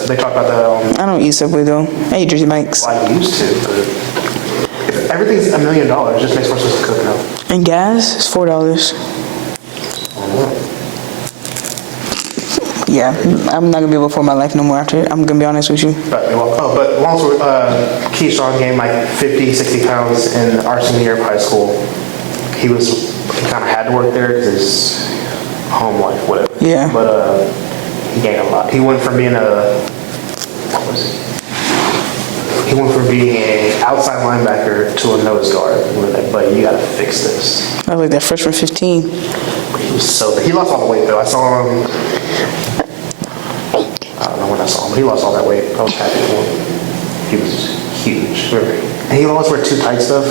They talk about the. I don't eat Subway though. I eat Jersey Mike's. I used to, but if everything's $1 million, it just makes more sense to cook now. And gas is $4. Yeah, I'm not gonna be able to afford my life no more after it. I'm gonna be honest with you. But long story, Keyshawn gained like 50, 60 pounds in our senior year of high school. He kind of had to work there because his home life, whatever. Yeah. But he gained a lot. He went from being He went from being a outside linebacker to a nose guard. We were like, buddy, you gotta fix this. I was like that freshman 15. He was so big. He lost all the weight though. I saw him. I don't know when I saw him, but he lost all that weight. I was happy for him. He was huge. And he always wear too tight stuff.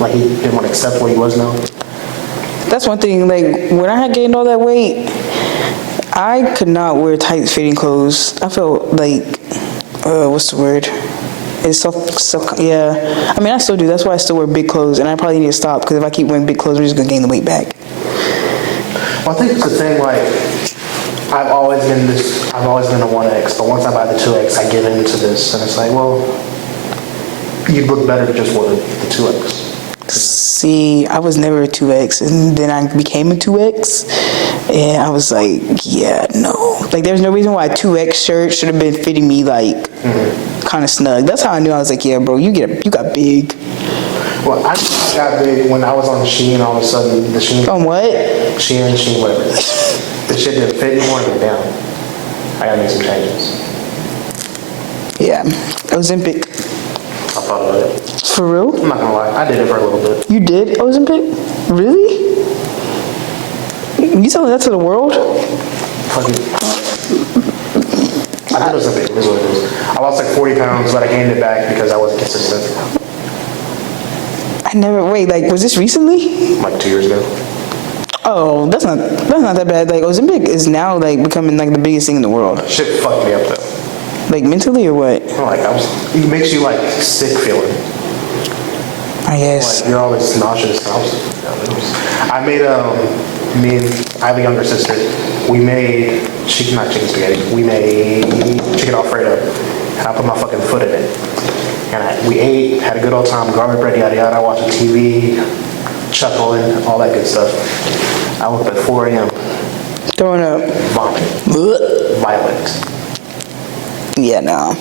Like he didn't want to accept what he was now. That's one thing, like when I had gained all that weight, I could not wear tight fitting clothes. I felt like, what's the word? It's so, yeah. I mean, I still do. That's why I still wear big clothes, and I probably need to stop because if I keep wearing big clothes, I'm just gonna gain the weight back. Well, I think it's the thing, like, I've always been a 1X, but once I buy the 2X, I get into this, and it's like, well, you'd look better if you just wore the 2X. See, I was never a 2X, and then I became a 2X, and I was like, yeah, no. Like, there's no reason why a 2X shirt should have been fitting me, like, kind of snug. That's how I knew. I was like, yeah, bro, you got big. Well, I got big when I was on Shein, all of a sudden, the Shein... On what? Shein, whatever. The shit didn't fit anymore and went down. I gotta make some changes. Yeah, Ozempic. I thought about it. For real? I'm not gonna lie, I did it for a little bit. You did Ozempic? Really? You telling that to the world? Fuck it. I did Ozempic, it is what it is. I lost like 40 pounds, but I gained it back because I wasn't consistent. Wait, like, was this recently? Like 2 years ago. Oh, that's not that bad. Like, Ozempic is now, like, becoming, like, the biggest thing in the world. Shit fucked me up though. Like, mentally or what? Like, it makes you like sick feeling. I guess. Like, you're always nauseous. I made, I have a younger sister. We made not chicken spaghetti. We made chicken Alfredo. And I put my fucking foot in it. And we ate, had a good old time, garlic bread, yada yada, watching TV, chuckling, all that good stuff. I woke up at 4 a.m. Throwing up. Vomit. Violent. Yeah, no.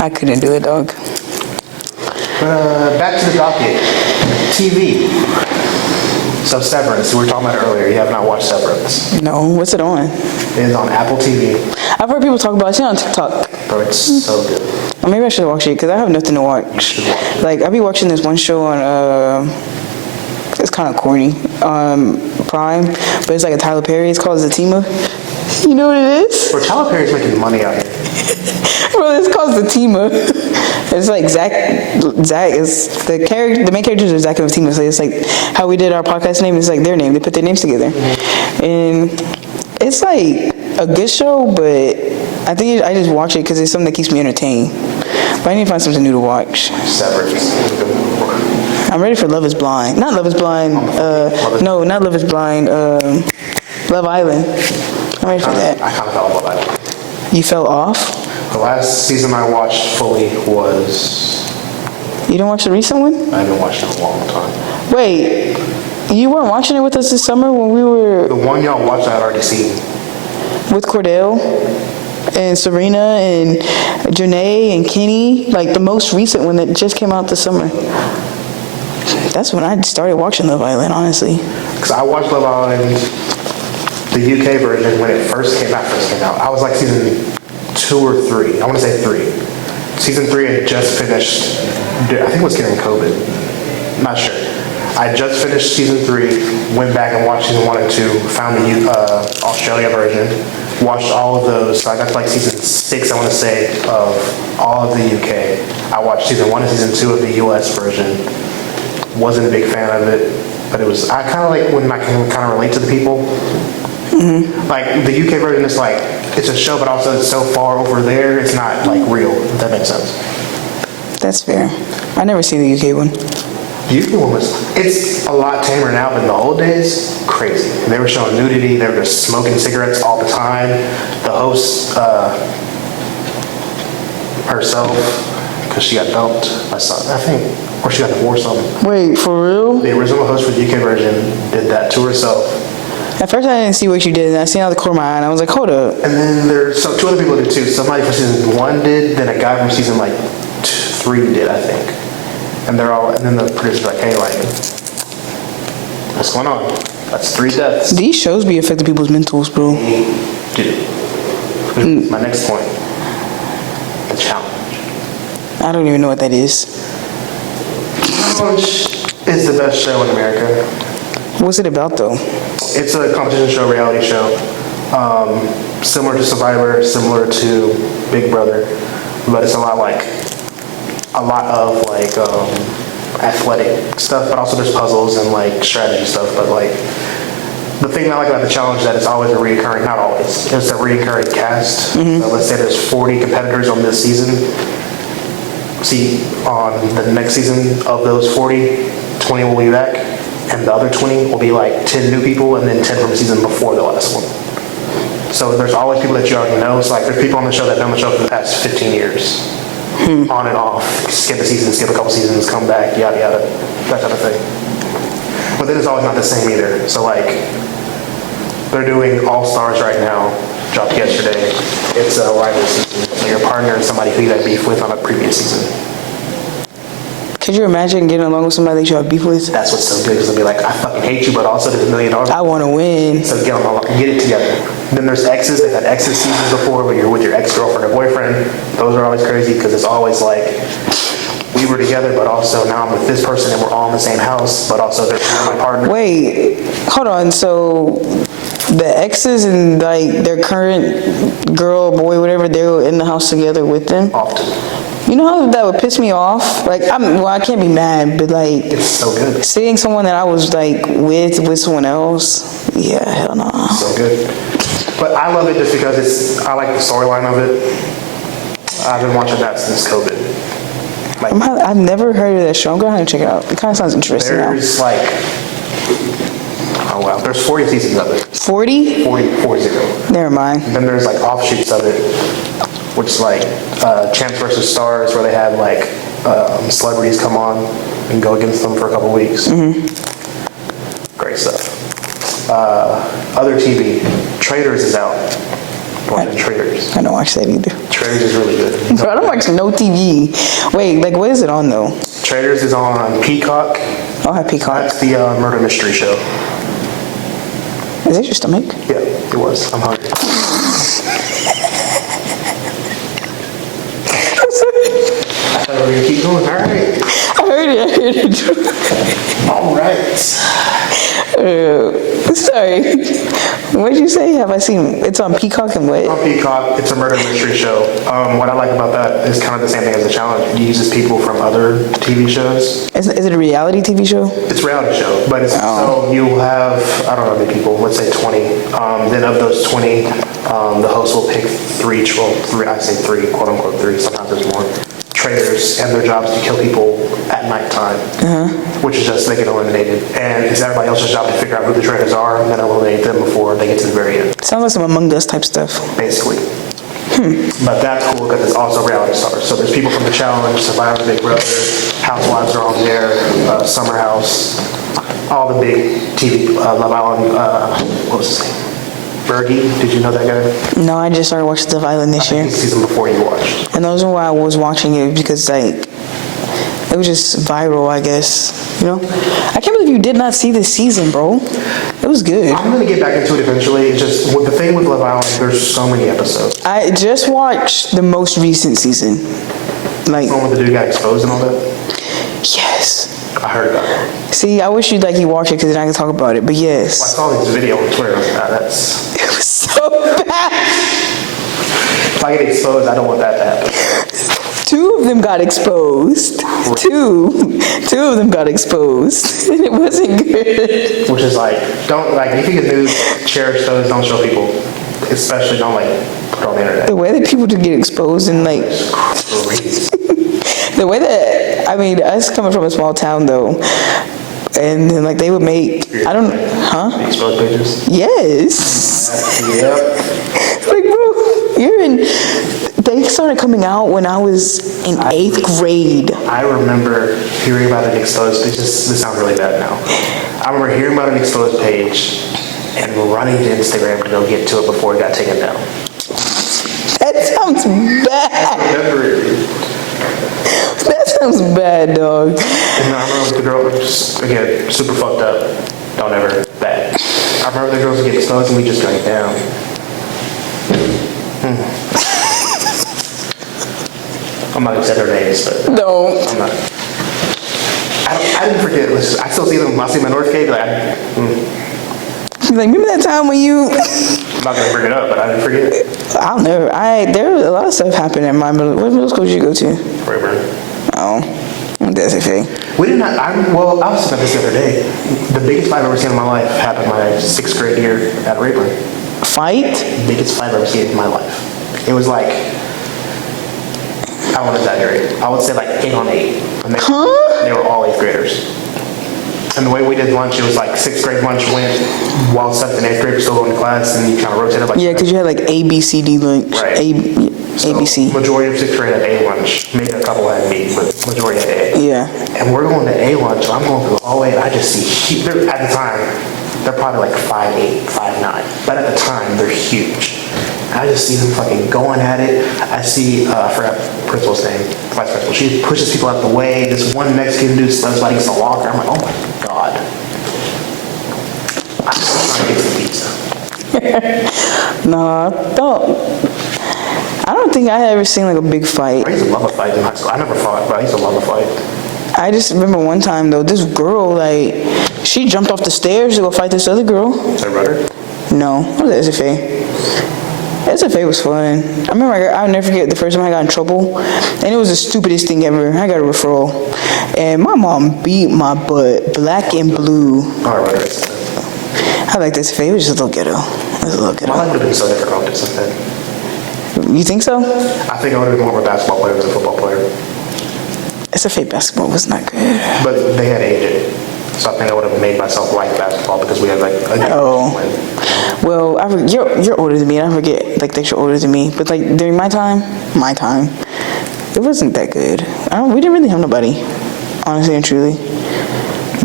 I couldn't do it, dog. Back to the docket. TV. So Severance, we were talking about it earlier. You have not watched Severance. No, what's it on? It is on Apple TV. I've heard people talk about it. I see it on TikTok. Bro, it's so good. Or maybe I should watch it because I have nothing to watch. Like, I be watching this one show on, it's kind of corny, Prime, but it's like a Tyler Perry. It's called Zatima. You know what it is? Bro, Tyler Perry's making money out here. Bro, it's called Zatima. It's like Zach is the main characters are Zach and Fatima. So it's like how we did our podcast name. It's like their name. They put their names together, and it's like a good show. But I think I just watch it because it's something that keeps me entertained. But I need to find something new to watch. Severance. I'm ready for Love Is Blind. Not Love Is Blind. No, not Love Is Blind. Love Island. I'm ready for that. I kind of fell off Love Island. You fell off? The last season I watched fully was... You didn't watch the recent one? I haven't watched it in a long time. Wait, you weren't watching it with us this summer when we were... The one y'all watched I had already seen. With Cordell and Serena and Janae and Kenny. Like the most recent one that just came out this summer. That's when I started watching Love Island, honestly. Because I watched Love Island, the UK version, when it first came out. I was like season 2 or 3. I want to say 3. Season 3 had just finished. I think it was during COVID. Not sure. I just finished season 3, went back and watched season 1 and 2, found the Australia version, watched all of those. So I got to like season 6, I want to say, of all of the UK. I watched season 1 and season 2 of the US version. Wasn't a big fan of it. but I kind of like when I can kind of relate to the people. Like the UK version is like, it's a show, but also it's so far over there, it's not like real, if that makes sense. That's fair. I never seen the UK one. The UK one it's a lot tamer now than the old days. Crazy. They were showing nudity, they were just smoking cigarettes all the time. The host, herself, because she got dumped, I think, or she got divorced or something. Wait, for real? The original host for the UK version did that to herself. At first I didn't see what you did, and I seen out the corner of my eye, and I was like, hold up. And then there's two other people did too. Somebody from season 1 did, then a guy from season 3 did, I think. And then the producer's like, hey, like, what's going on? That's 3 deaths. These shows be affecting people's mentals, bro. Dude. My next point. The challenge. I don't even know what that is. Challenge is the best show in America. What's it about, though? It's a competition show, reality show. Similar to Survivor, similar to Big Brother, but it's a lot of athletic stuff, but also there's puzzles and like strategy stuff. But like the thing I like about the challenge is that it's always a reoccurring, not always, it's a reoccurring cast. So let's say there's 40 competitors on this season. See, on the next season of those 40, 20 will be back, and the other 20 will be like 10 new people, and then 10 from the season before the last one. So there's always people that you already know. It's like there's people on the show that have been on the show for the past 15 years. On and off, skip a season, skip a couple seasons, come back, yada yada, that type of thing. But then it's always not the same either. So like, they're doing All Stars right now, dropped yesterday. It's a rival season. So your partner is somebody who you had beef with on a previous season. Could you imagine getting along with somebody that you have beef with? That's what's so good, because they'll be like, I fucking hate you, but also there's $1 million. I want to win. So get it together. Then there's exes. They've had exes seasons before where you're with your ex-girlfriend or boyfriend. Those are always crazy because it's always like, we were together, but also now I'm with this person and we're all in the same house, but also they're my partner. Wait, hold on. So the exes and like their current girl, boy, whatever, they're in the house together with them? Often. You know how that would piss me off? Like, I can't be mad, but like, It's so good. seeing someone that I was like with someone else, yeah, hell no. So good. But I love it just because I like the storyline of it. I've been watching that since COVID. Like, I've never heard of that show. I'm gonna have to check it out. It kind of sounds interesting now. there's like, oh wow, there's 40 seasons of it. 40? 40. Never mind. Then there's like offshoots of it, which is like Champs versus Stars, where they have like celebrities come on and go against them for a couple weeks. Great stuff. Other TV, Traitors is out. Watching Traitors. I don't watch that either. Traitors is really good. Bro, I don't watch no TV. Wait, like, what is it on though? Traitors is on Peacock. Oh, I have Peacock. That's the murder mystery show. Is that your stomach? Yeah, it was. I'm hungry. I'm sorry. I thought we were gonna keep going. All right. I heard it. All right. Sorry. What did you say? Have I seen? It's on Peacock and what? On Peacock, it's a murder mystery show. What I like about that is kind of the same thing as a challenge. It uses people from other TV shows. Is it a reality TV show? It's a reality show, but it's so you'll have, I don't know how many people, let's say 20. Then of those 20, the host will pick I say three, quote unquote three, sometimes there's more, traitors, and their job is to kill people at nighttime, which is just they get eliminated. And it's everybody else's job to figure out who the traitors are and then eliminate them before they get to the very end, Sounds like some Among Us type stuff. basically. But that's cool because it's also reality stars. So there's people from The Challenge, Survivor, Big Brother, Housewives are on there, Summer House, all the big TV, Love Island, what was his name? Bergie, did you know that guy? No, I just started watching Love Island this year. The season before you watched. And the reason why I was watching it because like it was just viral, I guess. You know? I can't believe you did not see this season, bro. It was good. I'm gonna get back into it eventually. It's just with the thing with Love Island, there's so many episodes. I just watched the most recent season. Like, The one with the dude got exposed and all that. yes. I heard about it. See, I wish you'd like you watch it because then I can talk about it. But I yes, saw this video on Twitter. That's it was so bad. if I get exposed, I don't want that to happen. two of them got exposed. Two of them got exposed, and it wasn't good. Which is like, don't, like, if you can do, cherish those, don't show people. Especially don't, like, put it on the internet. The way that people just get exposed and like, Crazy. the way that, I mean, us coming from a small town though, and then like they would make, I don't, huh? Exposed pages. Yes. Yep. Like, bro, they started coming out when I was in 8th grade. I remember hearing about an exposed, this sounds really bad now. I remember hearing about an exposed page and running to Instagram to go get to it before it got taken down. That sounds bad. I remember it. That sounds bad, dog. And I remember the girl was, again, super fucked up. Don't ever, bad. I remember the girls would get exposed and we just got it down. I'm not gonna say their names, but Don't. I'm not. I didn't forget. Listen, I still see them. I see them in Northgate. Like, Like, remember that time when you? I'm not gonna bring it up, but I didn't forget. I'll never. There was a lot of stuff happened at my middle. What middle school did you go to? Rayburn. Oh, that's okay. We did not. I was thinking about this the other day. The biggest fight I've ever seen in my life happened my 6th grade year at Rayburn. Fight? Biggest fight I've ever seen in my life. It was like, I won't exaggerate. I would say like 8 on 8. And they were all 8th graders. And the way we did lunch, it was like 6th grade lunch went while 7th and 8th grade were still going to class, and you kind of rotated like Yeah, because you had like A, B, C, D lunch. Right. ABC. Majority of 6th grade had A lunch. Maybe a couple had B, but majority had A. Yeah. And we're going to A lunch, I'm going through the hallway, and I just see, at the time, they're probably like 5'8", 5'9", but at the time, they're huge. And I just see them fucking going at it. I see, I forgot the principal's name, vice principal. She pushes people out the way. This one Mexican dude slams somebody against the locker. I'm like, oh my God. I'm just trying to get to the pizza. No, I don't think I had ever seen like a big fight. I used to love a fight in high school. I never fought, but I used to love a fight. I just remember one time though, this girl, like, she jumped off the stairs to go fight this other girl. Is that rudder? No, it was SFA. SFA was fun. I remember, I'll never forget the first time I got in trouble, and it was the stupidest thing ever. I got a referral, and my mom beat my butt, black and blue. Oh, rudder. I liked SFA, it was just a little ghetto. It was a little My ghetto. life would have been so different without this then. You think so? I think I would have been more of a basketball player than a football player. SFA basketball was not good. But they had AJ. So I think I would have made myself like basketball because we had like a win. Well, you're older than me, and I forget like that you're older than me. But like during my time, it wasn't that good. We didn't really have nobody, honestly and truly.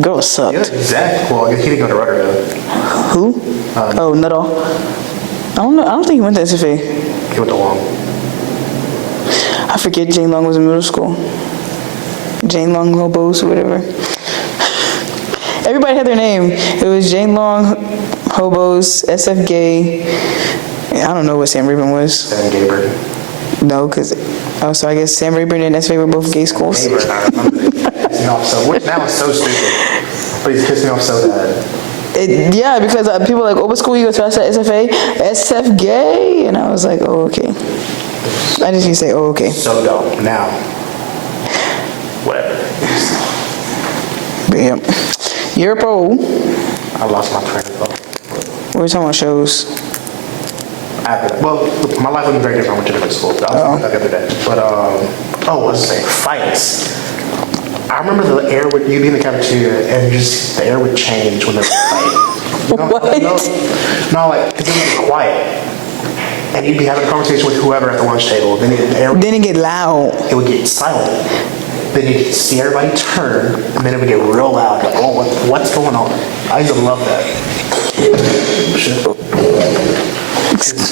Girls sucked. Yeah, Zach. Well, I guess he didn't go to Rudder though. Who? Oh, Nuttall. I don't know. I don't think he went to SFA. He went to Long. I forget Jane Long was in middle school. Jane Long Hobos or whatever. Everybody had their name. It was Jane Long, Hobos, SF Gay. I don't know what Sam Rayburn was. Sam Gabriel. No, because, so I guess Sam Rayburn and SFA were both gay schools. Gabriel, I remember. Pissed me off so, which now is so stupid. But he's pissed me off so bad. Yeah, because people were like, oh, what school you go to? I said SFA, SF Gay. And I was like, oh, okay. I just need to say, oh, okay. So dumb. Now, whatever. But yeah. You're a pro. I lost my train of thought. We're talking about shows. Well, my life would be very different. I went to different schools. I was talking about that the other day. But, what was I saying? Fights. I remember the air would, you'd be in the cafeteria and just the air would change when there was a fight. You know, What? No, like, because it would get quiet. And you'd be having a conversation with whoever at the lunch table. Then the air would, Then it get loud. it would get silent. Then you'd see everybody turn, and then it would get real loud. Like, oh, what's going on? I used to love that. Shit.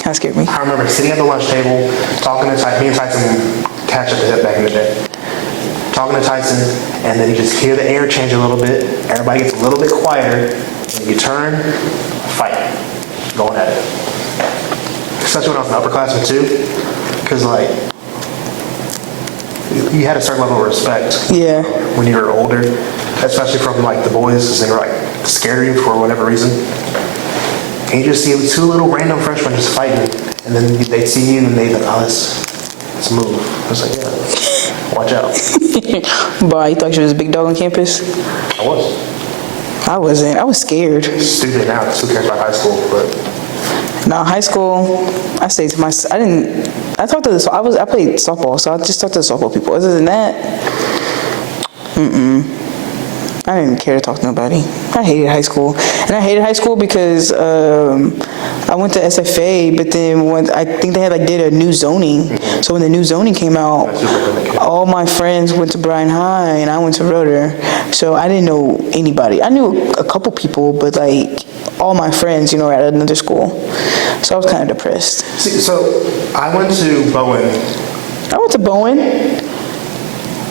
That scared me. I remember sitting at the lunch table, talking to Tyson, me and Tyson catch up back in the day. Talking to Tyson, and then you just hear the air change a little bit. Everybody gets a little bit quieter. And you turn, fight. Going at it. Especially when I was an upperclassman too. Because like, you had a certain level of respect. Yeah. When you were older. Especially from like the boys, because they were like scared of you for whatever reason. And you just see 2 little random freshmen just fighting. And then they'd see you and they'd be like, oh, let's move. I was like, yeah. Watch out. Boy, you thought you was a big dog on campus? I was. I wasn't. I was scared. Stupid now, 'cause who cares about high school, but No, high school, I stayed to myself. I talked to I played softball, so I just talked to the softball people. Other than that, I didn't even care to talk to nobody. I hated high school. And I hated high school because I went to SFA, but then I think they did a new zoning. So when the new zoning came out, all my friends went to Bryan High and I went to Roeder. So I didn't know anybody. I knew a couple people, but all my friends, were at another school. So I was kind of depressed. see, so I went to Bowen. I went to Bowen.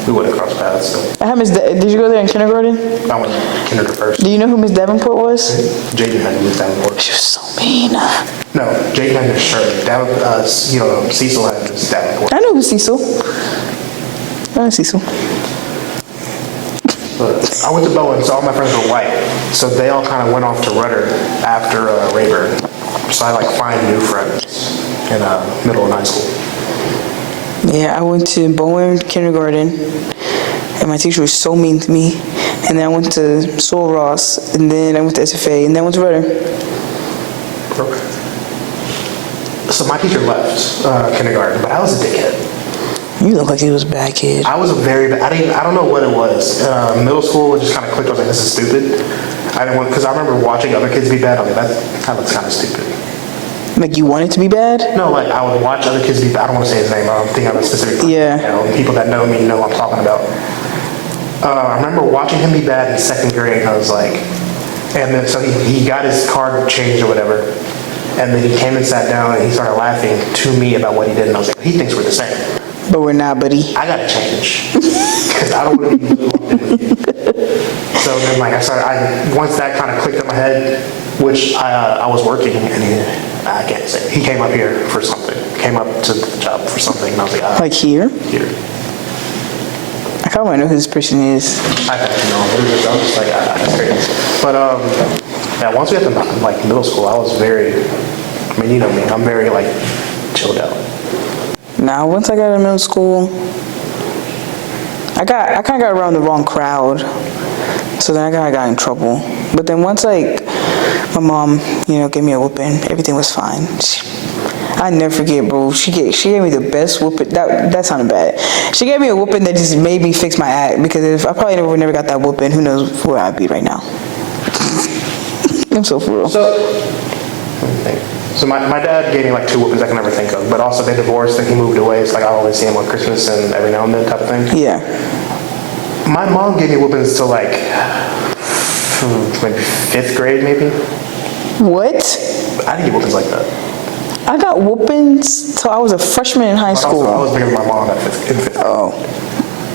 We went across paths, so I had did you go there in kindergarten? I went kindergarten first. Do you know who Miss Davenport was? Jaden had Miss Davenport. She was so mean. No, Jaden had Miss Shirley. Cecil had Miss Davenport. I know who Cecil. I know Cecil. But I went to Bowen, so all my friends were white. So they all kind of went off to Rudder after Rayburn. So I find new friends in middle and high school. Yeah, I went to Bowen kindergarten, and my teacher was so mean to me. And then I went to Sewell Ross, and then I went to SFA, and then I went to Rudder. Okay. So my teacher left kindergarten, but I was a dickhead. You look like you was a bad kid. I was a very bad. I don't know what it was. Middle school, it just kind of clicked. I was like, this is stupid. I didn't want because I remember watching other kids be bad. I was like, that looks kind of stupid. Like you wanted to be bad? No, I would watch other kids be bad. I don't want to say his name. I'm thinking of a specific. Yeah. People that know me know what I'm talking about. I remember watching him be bad in second grade, and I was like, and then so he got his card changed or whatever, and then he came and sat down and he started laughing to me about what he did, and I was like, he thinks we're the same. But we're not, buddy. I gotta change because I don't really. So then, once that kind of clicked in my head, which I was working, and I can't say he came up here for something. Came up to the job for something, and I was like, Like here? here. I kind of want to know who this person is. I don't know, but I was just like, that's crazy. But yeah, once we got to middle school, I was very. I mean, you know me, I'm very chilled out. Now, once I got to middle school, I kind of got around the wrong crowd, so then I kind of got in trouble. But then once my mom, gave me a whooping, everything was fine. I never forget, bro. She gave me the best whooping. That sounded bad. She gave me a whooping that just made me fix my act, because if I probably never got that whooping, who knows where I'd be right now. I'm so for real. So my dad gave me 2 whoopings I can never think of, but also they divorced and he moved away. It's I only see him on Christmas and every now and then type of thing. Yeah. My mom gave me whoopings till maybe 5th grade, maybe. What? I didn't get whoopings like that. I got whoopings till I was a freshman in high But school. also, I was bigger than my mom in 5th grade. Oh.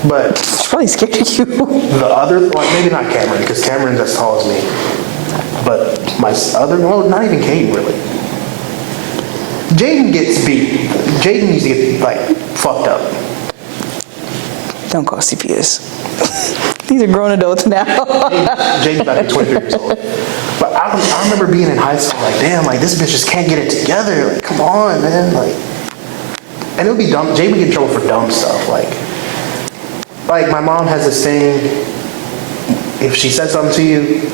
But She's probably scared of you. the other, maybe not Cameron, because Cameron's as tall as me. But my other, not even Caden really. Jaden gets beat. Jaden needs to get fucked up. Don't call CPS. These are grown adults now. Jaden's about to be 23 years old. But I remember being in high school damn, this bitch just can't get it together. Come on, man. And it would be dumb. Jaden would get in trouble for dumb stuff. My mom has this thing, if she says something to you,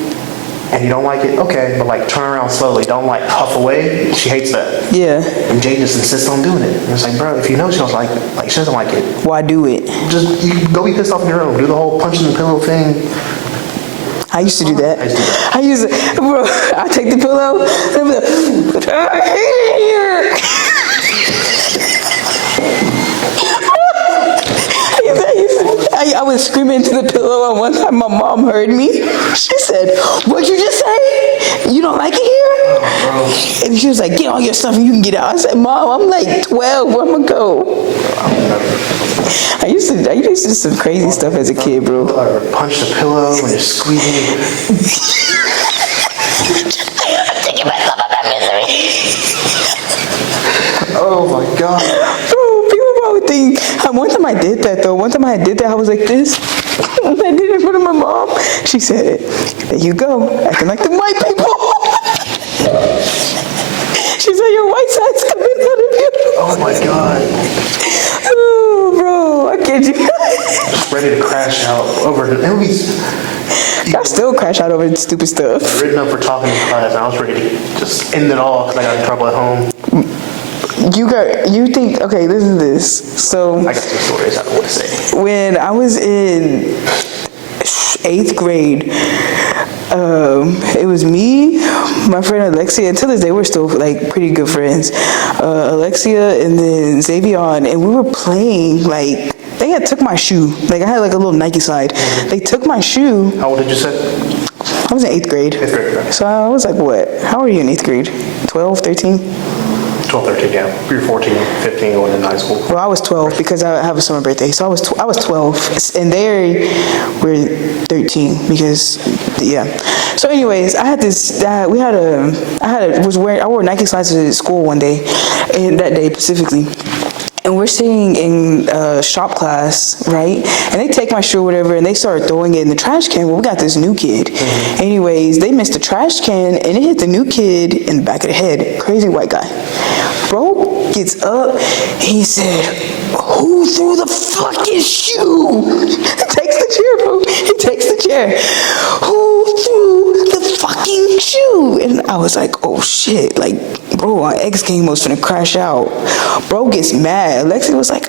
and you don't like it, okay, but turn around slowly. Don't huff away. She hates that. Yeah. And Jade just insists on doing it. And it's bro, if you know she don't like it, she doesn't like it, Why do it? just you go be pissed off in your room. Do the whole punching the pillow thing. I used to do that. I used to do that. I used to, bro, I take the pillow, and I'm like, I hate it here. I was screaming into the pillow, and one time my mom heard me. She said, "What'd you just say? You don't like it here?" And she was like, "Get all your stuff and you can get out." I said, "Mom, I'm 12. Where am I gonna go?" I used to do some crazy stuff as a kid, bro. Or punch the pillow when you're squeezing. I'm taking myself out of misery. Oh my god. Bro, people probably think. One time I did that though. One time I did that, I was like this. I did it in front of my mom. She said, "There you go, acting like the white people." She said, "Your white side's coming out of you." Oh my god. Oh, bro, I can't do that. ready to crash out over it. It would be I still crash out over stupid stuff. written up for talking in class, and I was ready to just end it all because I got in trouble at home. Okay, listen to this. So, I got some stories I don't want to say. when I was in 8th grade, it was me, my friend Alexia, and to this day we're still like pretty good friends. Alexia and then Xavion, and we were playing like, they had took my shoe. Like I had like a little Nike slide. They took my shoe. How old did you say? I was in 8th grade. 8th grade, right. So I was like, what? How are you in 8th grade? 12, 13? 12, 13, yeah. You were 14, 15 going in high school. Well, I was 12 because I have a summer birthday. So I was 12, and they were 13 because, yeah. So anyways, I wore Nike slides to school one day, and that day specifically. And we're sitting in shop class, right? And they take my shoe or whatever, and they start throwing it in the trash can. Well, we got this new kid. Anyways, they missed the trash can, and it hit the new kid in the back of the head. Crazy white guy. Bro gets up, and he said, "Who threw the fucking shoe?" Takes the chair, bro. He takes the chair. "Who threw the fucking shoe?" And I was like, oh shit, like, bro, our X game was finna crash out. Bro gets mad. Alexi was like,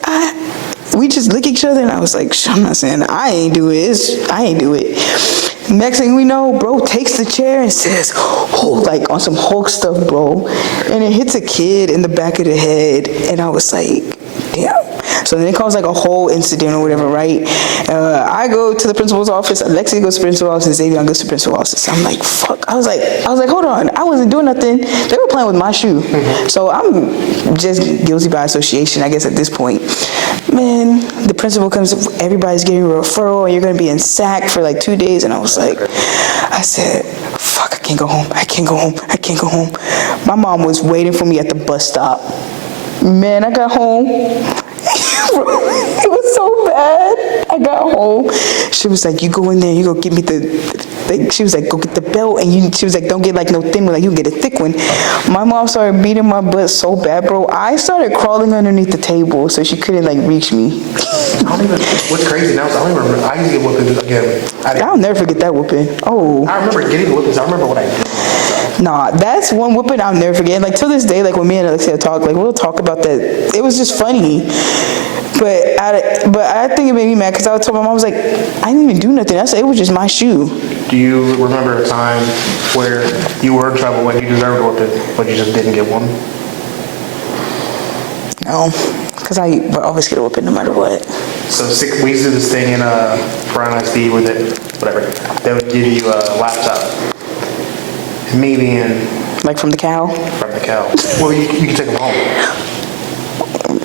we just look at each other, and I was like, I'm not saying I ain't do it. I ain't do it. Next thing we know, bro takes the chair and says, oh, like on some Hulk stuff, bro. And it hits a kid in the back of the head. And I was like, damn. So then it comes like a whole incident or whatever, right? I go to the principal's office, Alexia goes to the principal's office, and Xavier goes to the principal's office. I'm like, fuck. I was like, hold on. I wasn't doing nothing. They were playing with my shoe. So I'm just guilty by association, I guess, at this point. Man, the principal comes, everybody's getting a referral, and you're going to be in SAC for like 2 days. And I said, fuck, I can't go home. I can't go home. My mom was waiting for me at the bus stop. Man, I got home. It was so bad. I got home. She was like, you go in there, you go get me she was like, go get the belt, and she was like, don't get like no thin one, like you get a thick one. My mom started beating my butt so bad, bro. I started crawling underneath the table so she couldn't like reach me. What's crazy now is I don't even remember. I used to get whoopings again. I'll never forget that whooping. Oh. I remember getting the whoopings. I remember what I did. Nah, that's one whooping I'll never forget. Like, to this day, like, when me and Alexia talk, like, we'll talk about that. It was just funny. But I think it made me mad because I told my mom, I was like, I didn't even do nothing. I said, it was just my shoe. Do you remember a time where you were in trouble when you deserved a whooping, but you just didn't get one? No, because I would always get a whooping no matter what. So we used to do this thing in Brown ISD with it, whatever. They would give you a laptop. Me being... Like from the cow? From the cow. Well, you can take them home.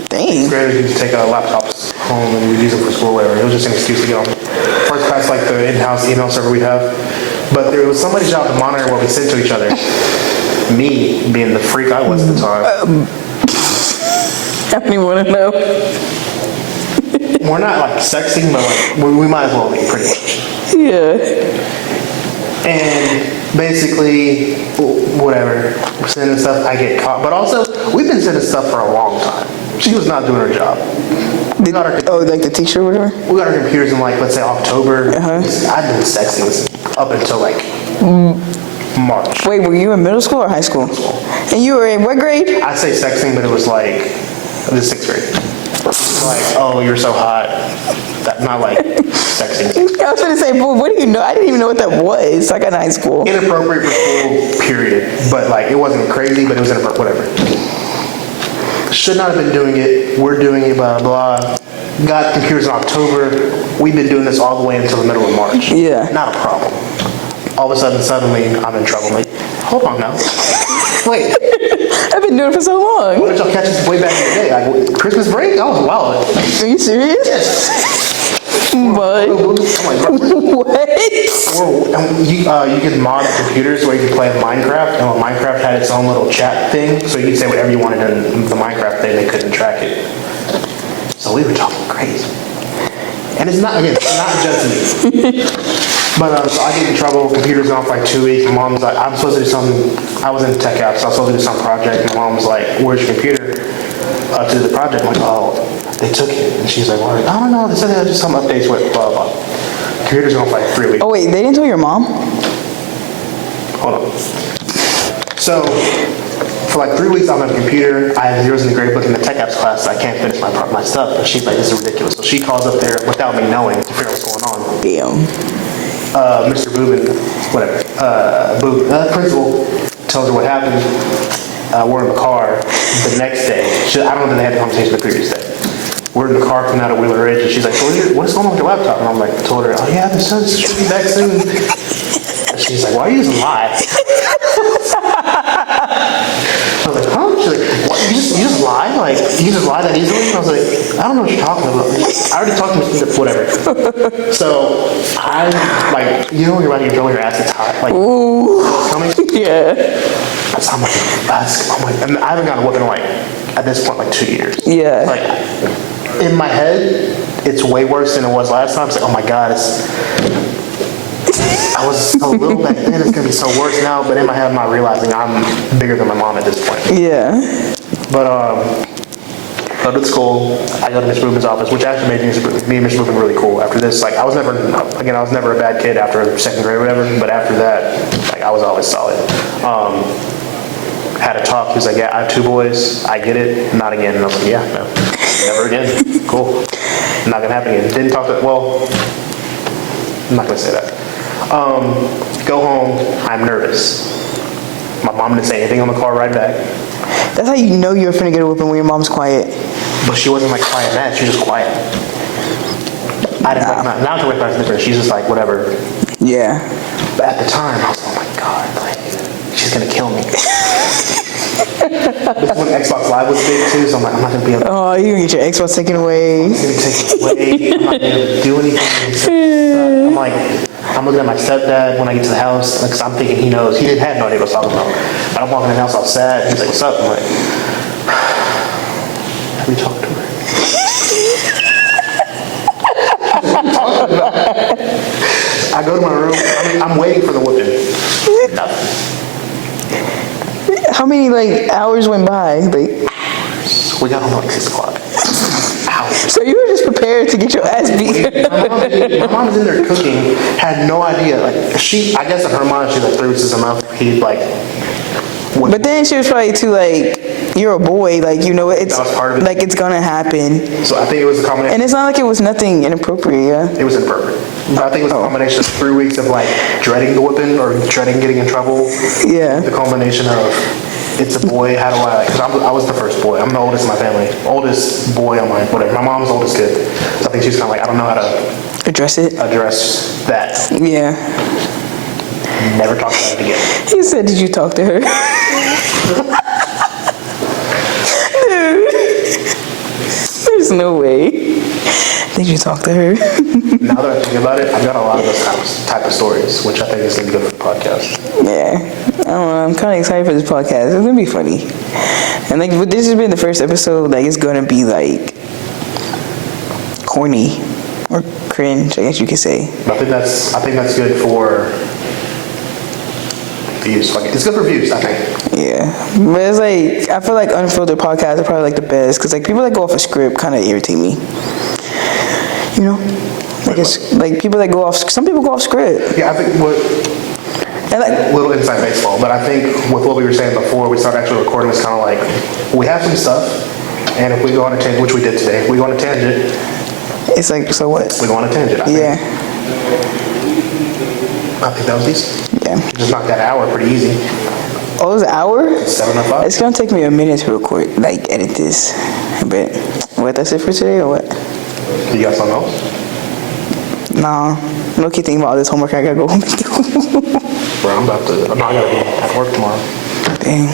Dang. Granted, you could take laptops home and we'd use them for school or whatever. It was just an excuse to get on first class, like the in-house email server we'd have. But there was somebody's job to monitor what we sent to each other. Me being the freak I was at the time. I don't even want to know. We're not like sexting, but like we might as well be pretty much. Yeah. And basically, whatever, we're sending stuff, I get caught. But also, we've been sending stuff for a long time. She was not doing her job. Like the teacher or whatever? We got our computers in like, let's say October. I've been sexting up until like March. Wait, were you in middle school or high school? And you were in what grade? I'd say sexting, but it was like the 6th grade. Like, oh, you're so hot. Not like sexting. I was going to say, boy, what do you know? I didn't even know what that was. I got in high school. Inappropriate for school, period. But like, it wasn't crazy, but it was inappropriate, whatever. Should not have been doing it. We're doing it, blah, blah. Got computers in October. We've been doing this all the way until the middle of March. Yeah. Not a problem. All of a sudden, suddenly, I'm in trouble. Like, hold on now. Wait. I've been doing it for so long. Why did y'all catch us way back in the day? Like, Christmas break? That was wild. Are you serious? Yes. What? What? You could mod computers where you could play Minecraft, and when Minecraft had its own little chat thing, so you could say whatever you wanted in the Minecraft thing, they couldn't track it. So we were talking crazy. And it's not just me. But so I get in trouble, computer's gone for like 2 weeks, my mom's like, I'm supposed to do something, I was in the tech app, so I was supposed to do some project, and my mom was like, where's your computer? To do the project, I'm like, oh, they took it. And she's like, well, I don't know. They said they had just some updates with blah, blah. Computer's gone for like 3 weeks. Oh wait, they didn't tell your mom? Hold on. So, for like 3 weeks, I'm on the computer. I have zeros in the grade book in the tech apps class. I can't finish my stuff. But she's like, this is ridiculous. So she calls up there without me knowing to figure out what's going on. Damn. Mr. Boobin, whatever, principal tells her what happened. We're in the car the next day. I don't know that they had the conversation the previous day. We're in the car coming out of Wheeler Ridge, and she's like, what's going on with your laptop? And I'm like, told her, oh yeah, the sun should be back soon. And she's like, why are you using lie? I was like, huh? She's like, what? You just lie? Like, you just lie that easily? And I was like, I don't know what you're talking about. I already talked to Mr. Whatever. So, I, like, you know when you're riding your drill, your ass gets hot? Like, Ooh. it's coming? Yeah. So I'm like, and I haven't gotten a whooping in like, at this point, like 2 years. Yeah. Like, in my head, it's way worse than it was last time. It's like, oh my God, I was so little back then, it's gonna be so worse now, but in my head I'm not realizing I'm bigger than my mom at this point. Yeah. But go to school, I go to Miss Rubin's office, which actually made me and Miss Rubin really cool. After this, like I was never a bad kid after second grade or whatever, but after that, like I was always solid. Had a talk, he was like, yeah, I have 2 boys, I get it, not again. And I was like, yeah, no, never again, cool. Not gonna happen again. Didn't talk to, well, I'm not gonna say that. Go home, I'm nervous. My mom didn't say anything on the car ride back. That's how you know you're finna get a whooping when your mom's quiet. But she wasn't like quiet mad, she was just quiet. I didn't like, now to it's different, she's just like, whatever. Yeah. But at the time, I was like, oh my God, like, she's gonna kill me. This is when Xbox Live was big too, so I'm like, I'm not gonna be able to. Oh, you gonna get your Xbox taken away. It's gonna take it away, I'm not gonna be able to do anything. I'm like, I'm looking at my stepdad when I get to the house, because I'm thinking he knows. He had no idea what I was talking about. But I'm walking in the house all sad. He's like, what's up? I'm like, have we talked to her? I go to my room. I'm waiting for the whooping. Nothing. How many like hours went by? Like, We got home at like 6 o'clock. Hours. so you were just prepared to get your ass beat. My mom was in there cooking, had no idea. Like I guess in her mind, she's like 3 weeks is enough. He like. But then she was probably too like, you're a boy, like you know it's That was part of it. like it's gonna happen. So I think it was a combination. And it's not like it was nothing inappropriate, yeah. It was inappropriate. But I think it was a combination of 3 weeks of like dreading the whipping or dreading getting in trouble. Yeah. The combination of it's a boy. How do I like? Because I was the first boy. I'm the oldest in my family. Oldest boy on my whatever. My mom's the oldest kid. So I think she's kind of like I don't know how to Address it. address that. Yeah. Never talk about it again. He said, did you talk to her? Dude. There's no way. Did you talk to her? Now that I think about it, I've got a lot of those type of stories, which I think is going to be good for the podcast. Yeah. I don't know. I'm kind of excited for this podcast. It's going to be funny. And like, but this has been the first episode. Like, it's going to be like corny or cringe, I guess you could say. But I think that's good for views. Like, it's good for views, I think. Yeah. But it's like, I feel like unfiltered podcasts are probably like the best. Because like people that go off a script kind of irritate me. You know? Like it's like people that go off, some people go off script. Yeah, I think And like, little inside baseball, but I think with what we were saying before we started actually recording, it's kind of like we have some stuff, and if we go on a tangent, which we did today, we go on a tangent. it's like, so what? We go on a tangent. I think. Yeah. I think that was decent. Yeah. Just knocked that hour pretty easy. Oh, it was an hour? 7:05. It's gonna take me a minute to record, like edit this. But what, that's it for today or what? You got something else? Nah. No kid thinking about all this homework I gotta go home and do. Bro, I gotta be at work tomorrow. Dang.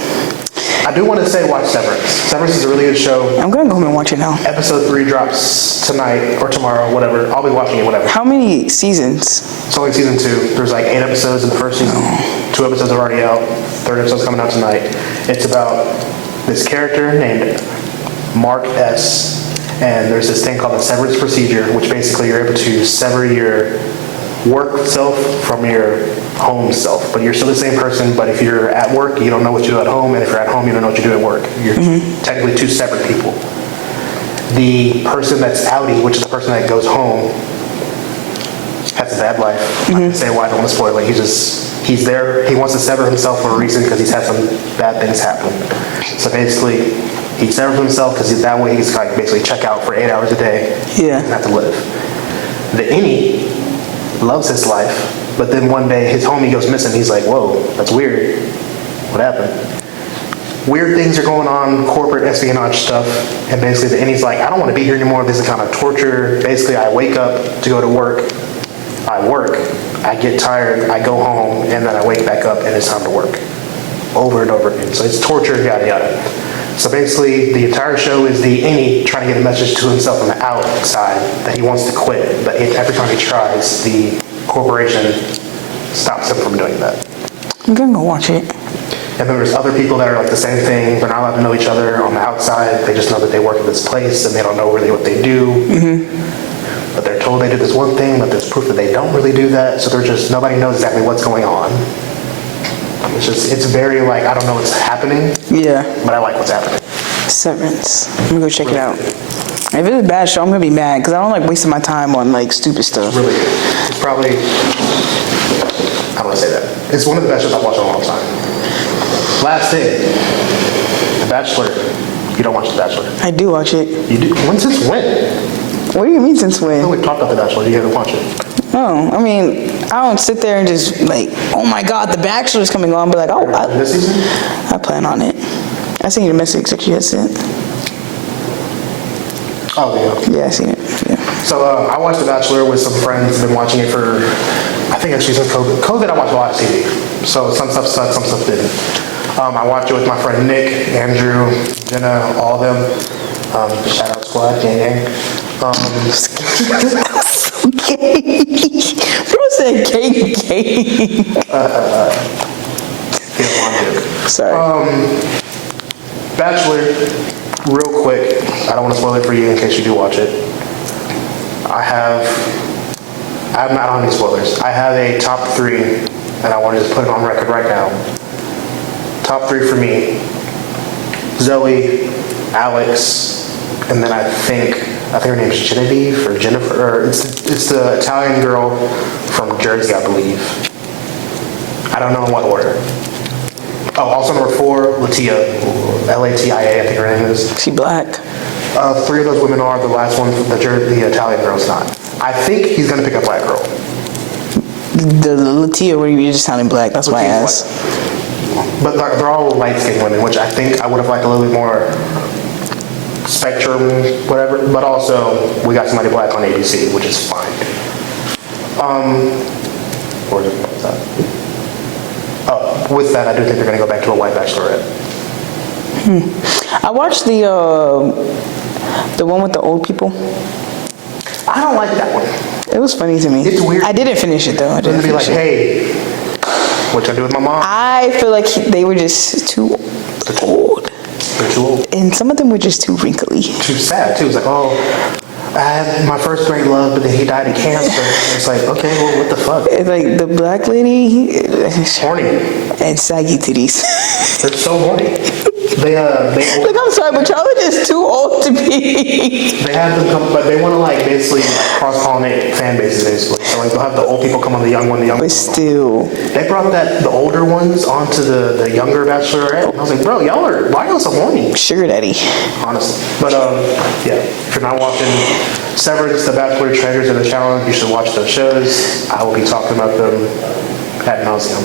I do want to say watch Severance. Severance is a really good show. I'm gonna go home and watch it now. Episode 3 drops tonight or tomorrow, whatever. I'll be watching it, whatever. How many seasons? It's only season 2. There's like 8 episodes in the first season. 2 episodes are already out. 3rd episode's coming out tonight. It's about this character named Mark S. And there's this thing called the severance procedure, which basically you're able to sever your work self from your home self. But you're still the same person, but if you're at work, you don't know what you do at home, and if you're at home, you don't know what you do at work. You're technically 2 separate people. the person that's outie, which is the person that goes home, has a bad life. I can say why I don't want to spoil it. He's there. He wants to sever himself for a reason because he's had some bad things happen. So basically, he severs himself because that way he's like basically check out for 8 hours a day. Yeah. And have to live. The innie loves his life, but then one day his homie goes missing. He's like, whoa, that's weird. What happened? Weird things are going on, corporate espionage stuff, and basically the innie's like, I don't want to be here anymore. This is kind of torture. Basically, I wake up to go to work. I work, I get tired, I go home, and then I wake back up and it's time to work. Over and over again. So it's torture, yada yada. So basically, the entire show is the innie trying to get a message to himself on the outside that he wants to quit, but every time he tries, the corporation stops him from doing that. I'm gonna go watch it. And then there's other people that are like the same thing. They're not allowed to know each other on the outside. They just know that they work at this place and they don't know really what they do. But they're told they do this one thing, but there's proof that they don't really do that. So nobody knows exactly what's going on. It's very like, I don't know what's happening. Yeah. But I like what's happening. Severance. I'm gonna go check it out. If it's a bad show, I'm gonna be mad because I don't like wasting my time on like stupid stuff. Really good. It's probably, I don't want to say that. It's one of the best shows I've watched in a long time. Last thing, The Bachelor. You don't watch The Bachelor. I do watch it. You do? Since when? What do you mean since when? We talked about The Bachelor. You haven't watched it. Oh, I mean, I don't sit there and just like, oh my God, The Bachelor's coming on, but like, oh, This season? I plan on it. I seen your message that you had sent. Oh, yeah. Yeah, I seen it. Yeah. So I watched The Bachelor with some friends. I've been watching it for, I think actually since COVID. COVID, I watched a lot of TV. So some stuff sucked, some stuff didn't. I watched it with my friend Nick, Andrew, Jenna, all of them. Shout out squad, gang gang. Okay. Bro said gay. Sorry. Bachelor, real quick. I don't want to spoil it for you in case you do watch it. I'm not on any spoilers. I have a top 3, and I want to just put it on record right now. Top 3 for me: Zoe, Alex, and then I think her name's Genevieve or Jennifer, or it's the Italian girl from Jersey, I believe. I don't know in what order. Oh, also number 4, Latia, Latia, I think her name is. She black. 3 of those women are. The last one, the Italian girl's not. I think he's gonna pick a black girl. The Latia, where you're just sounding black. That's why I asked. But they're all light-skinned women, which I think I would have liked a little bit more spectrum, whatever. But also, we got somebody black on ABC, which is fine. What was that? Oh, with that, I do think they're gonna go back to a white bachelorette. I watched the one with the old people. I don't like that one. It was funny to me. It's weird. I didn't finish it though. I didn't They're gonna be finish like, it. hey, what you do with my mom? I feel like they were just too old. They're too old. And some of them were just too wrinkly. Too sad too. It's like, oh, I had my first great love, but then he died of cancer. It's like, okay, well, what the fuck? It's like the black lady. Horny. And saggy titties. They're so horny. Like, I'm sorry, but y'all are just too old to be. They have them come, but they want to like basically like cross-pollinate fan bases basically. So like they'll have the old people come on the young one, the young one. But still. They brought the older ones onto the younger bachelorette. And I was like, bro, why are y'all so horny? Sugar daddy. Honestly. But yeah, if you're not watching Severance, The Bachelor, Treasures, and The Challenge, you should watch those shows. I will be talking about them ad nauseum.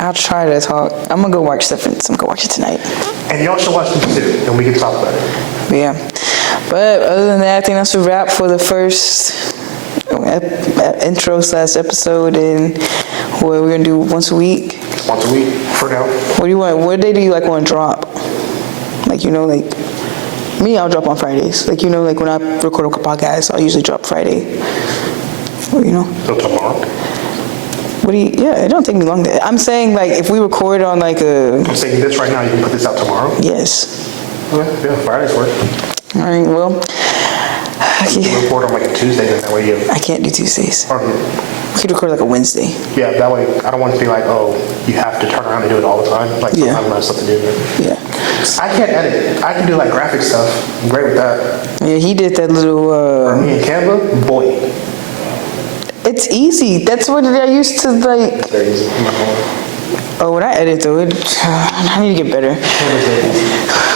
I'll try to talk. I'm gonna go watch Severance. I'm gonna go watch it tonight. And y'all should watch them too, and we can talk about it. Yeah. But other than that, I think that's a wrap for the first intro/episode, and what we're gonna do once a week. Once a week for now. What do you want? What day do you like want to drop? Like, you know, like me, I'll drop on Fridays. Like, you know, like when I record a podcast, I'll usually drop Friday. Or, you know. So tomorrow. Yeah, it don't take me long. I'm saying, like, if we record on, like, I'm saying this right now, you can put this out tomorrow? Yes. Okay, yeah, Friday's work. All right, well. You can record on, like, a Tuesday, and that way you... I can't do Tuesdays. Or, We could record, like, a Wednesday. yeah, that way, I don't want it to be like, oh, you have to turn around and do it all the time. Like, Yeah. sometimes I have stuff to do. Yeah. I can't edit. I can do like graphic stuff. I'm great with that. Yeah, he did that little. Me and Canva, boy. It's easy. That's what I used to like. Very easy. Oh, when I edit though, I need to get better.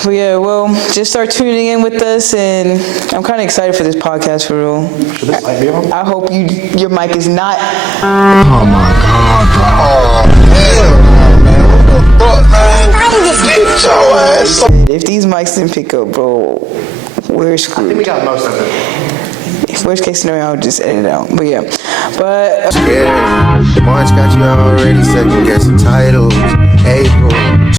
But yeah, well, just start tuning in with us, and I'm kind of excited for this podcast for real. Should this light be on? I hope your mic is not. Oh my god. Oh, hell, man. What the fuck, man? Get your ass. If these mics didn't pick up, bro, we're I think we screwed. got most of it. Worst case scenario, I'll just edit it out. But yeah, but. Yeah, March got you already second guessing titles. April.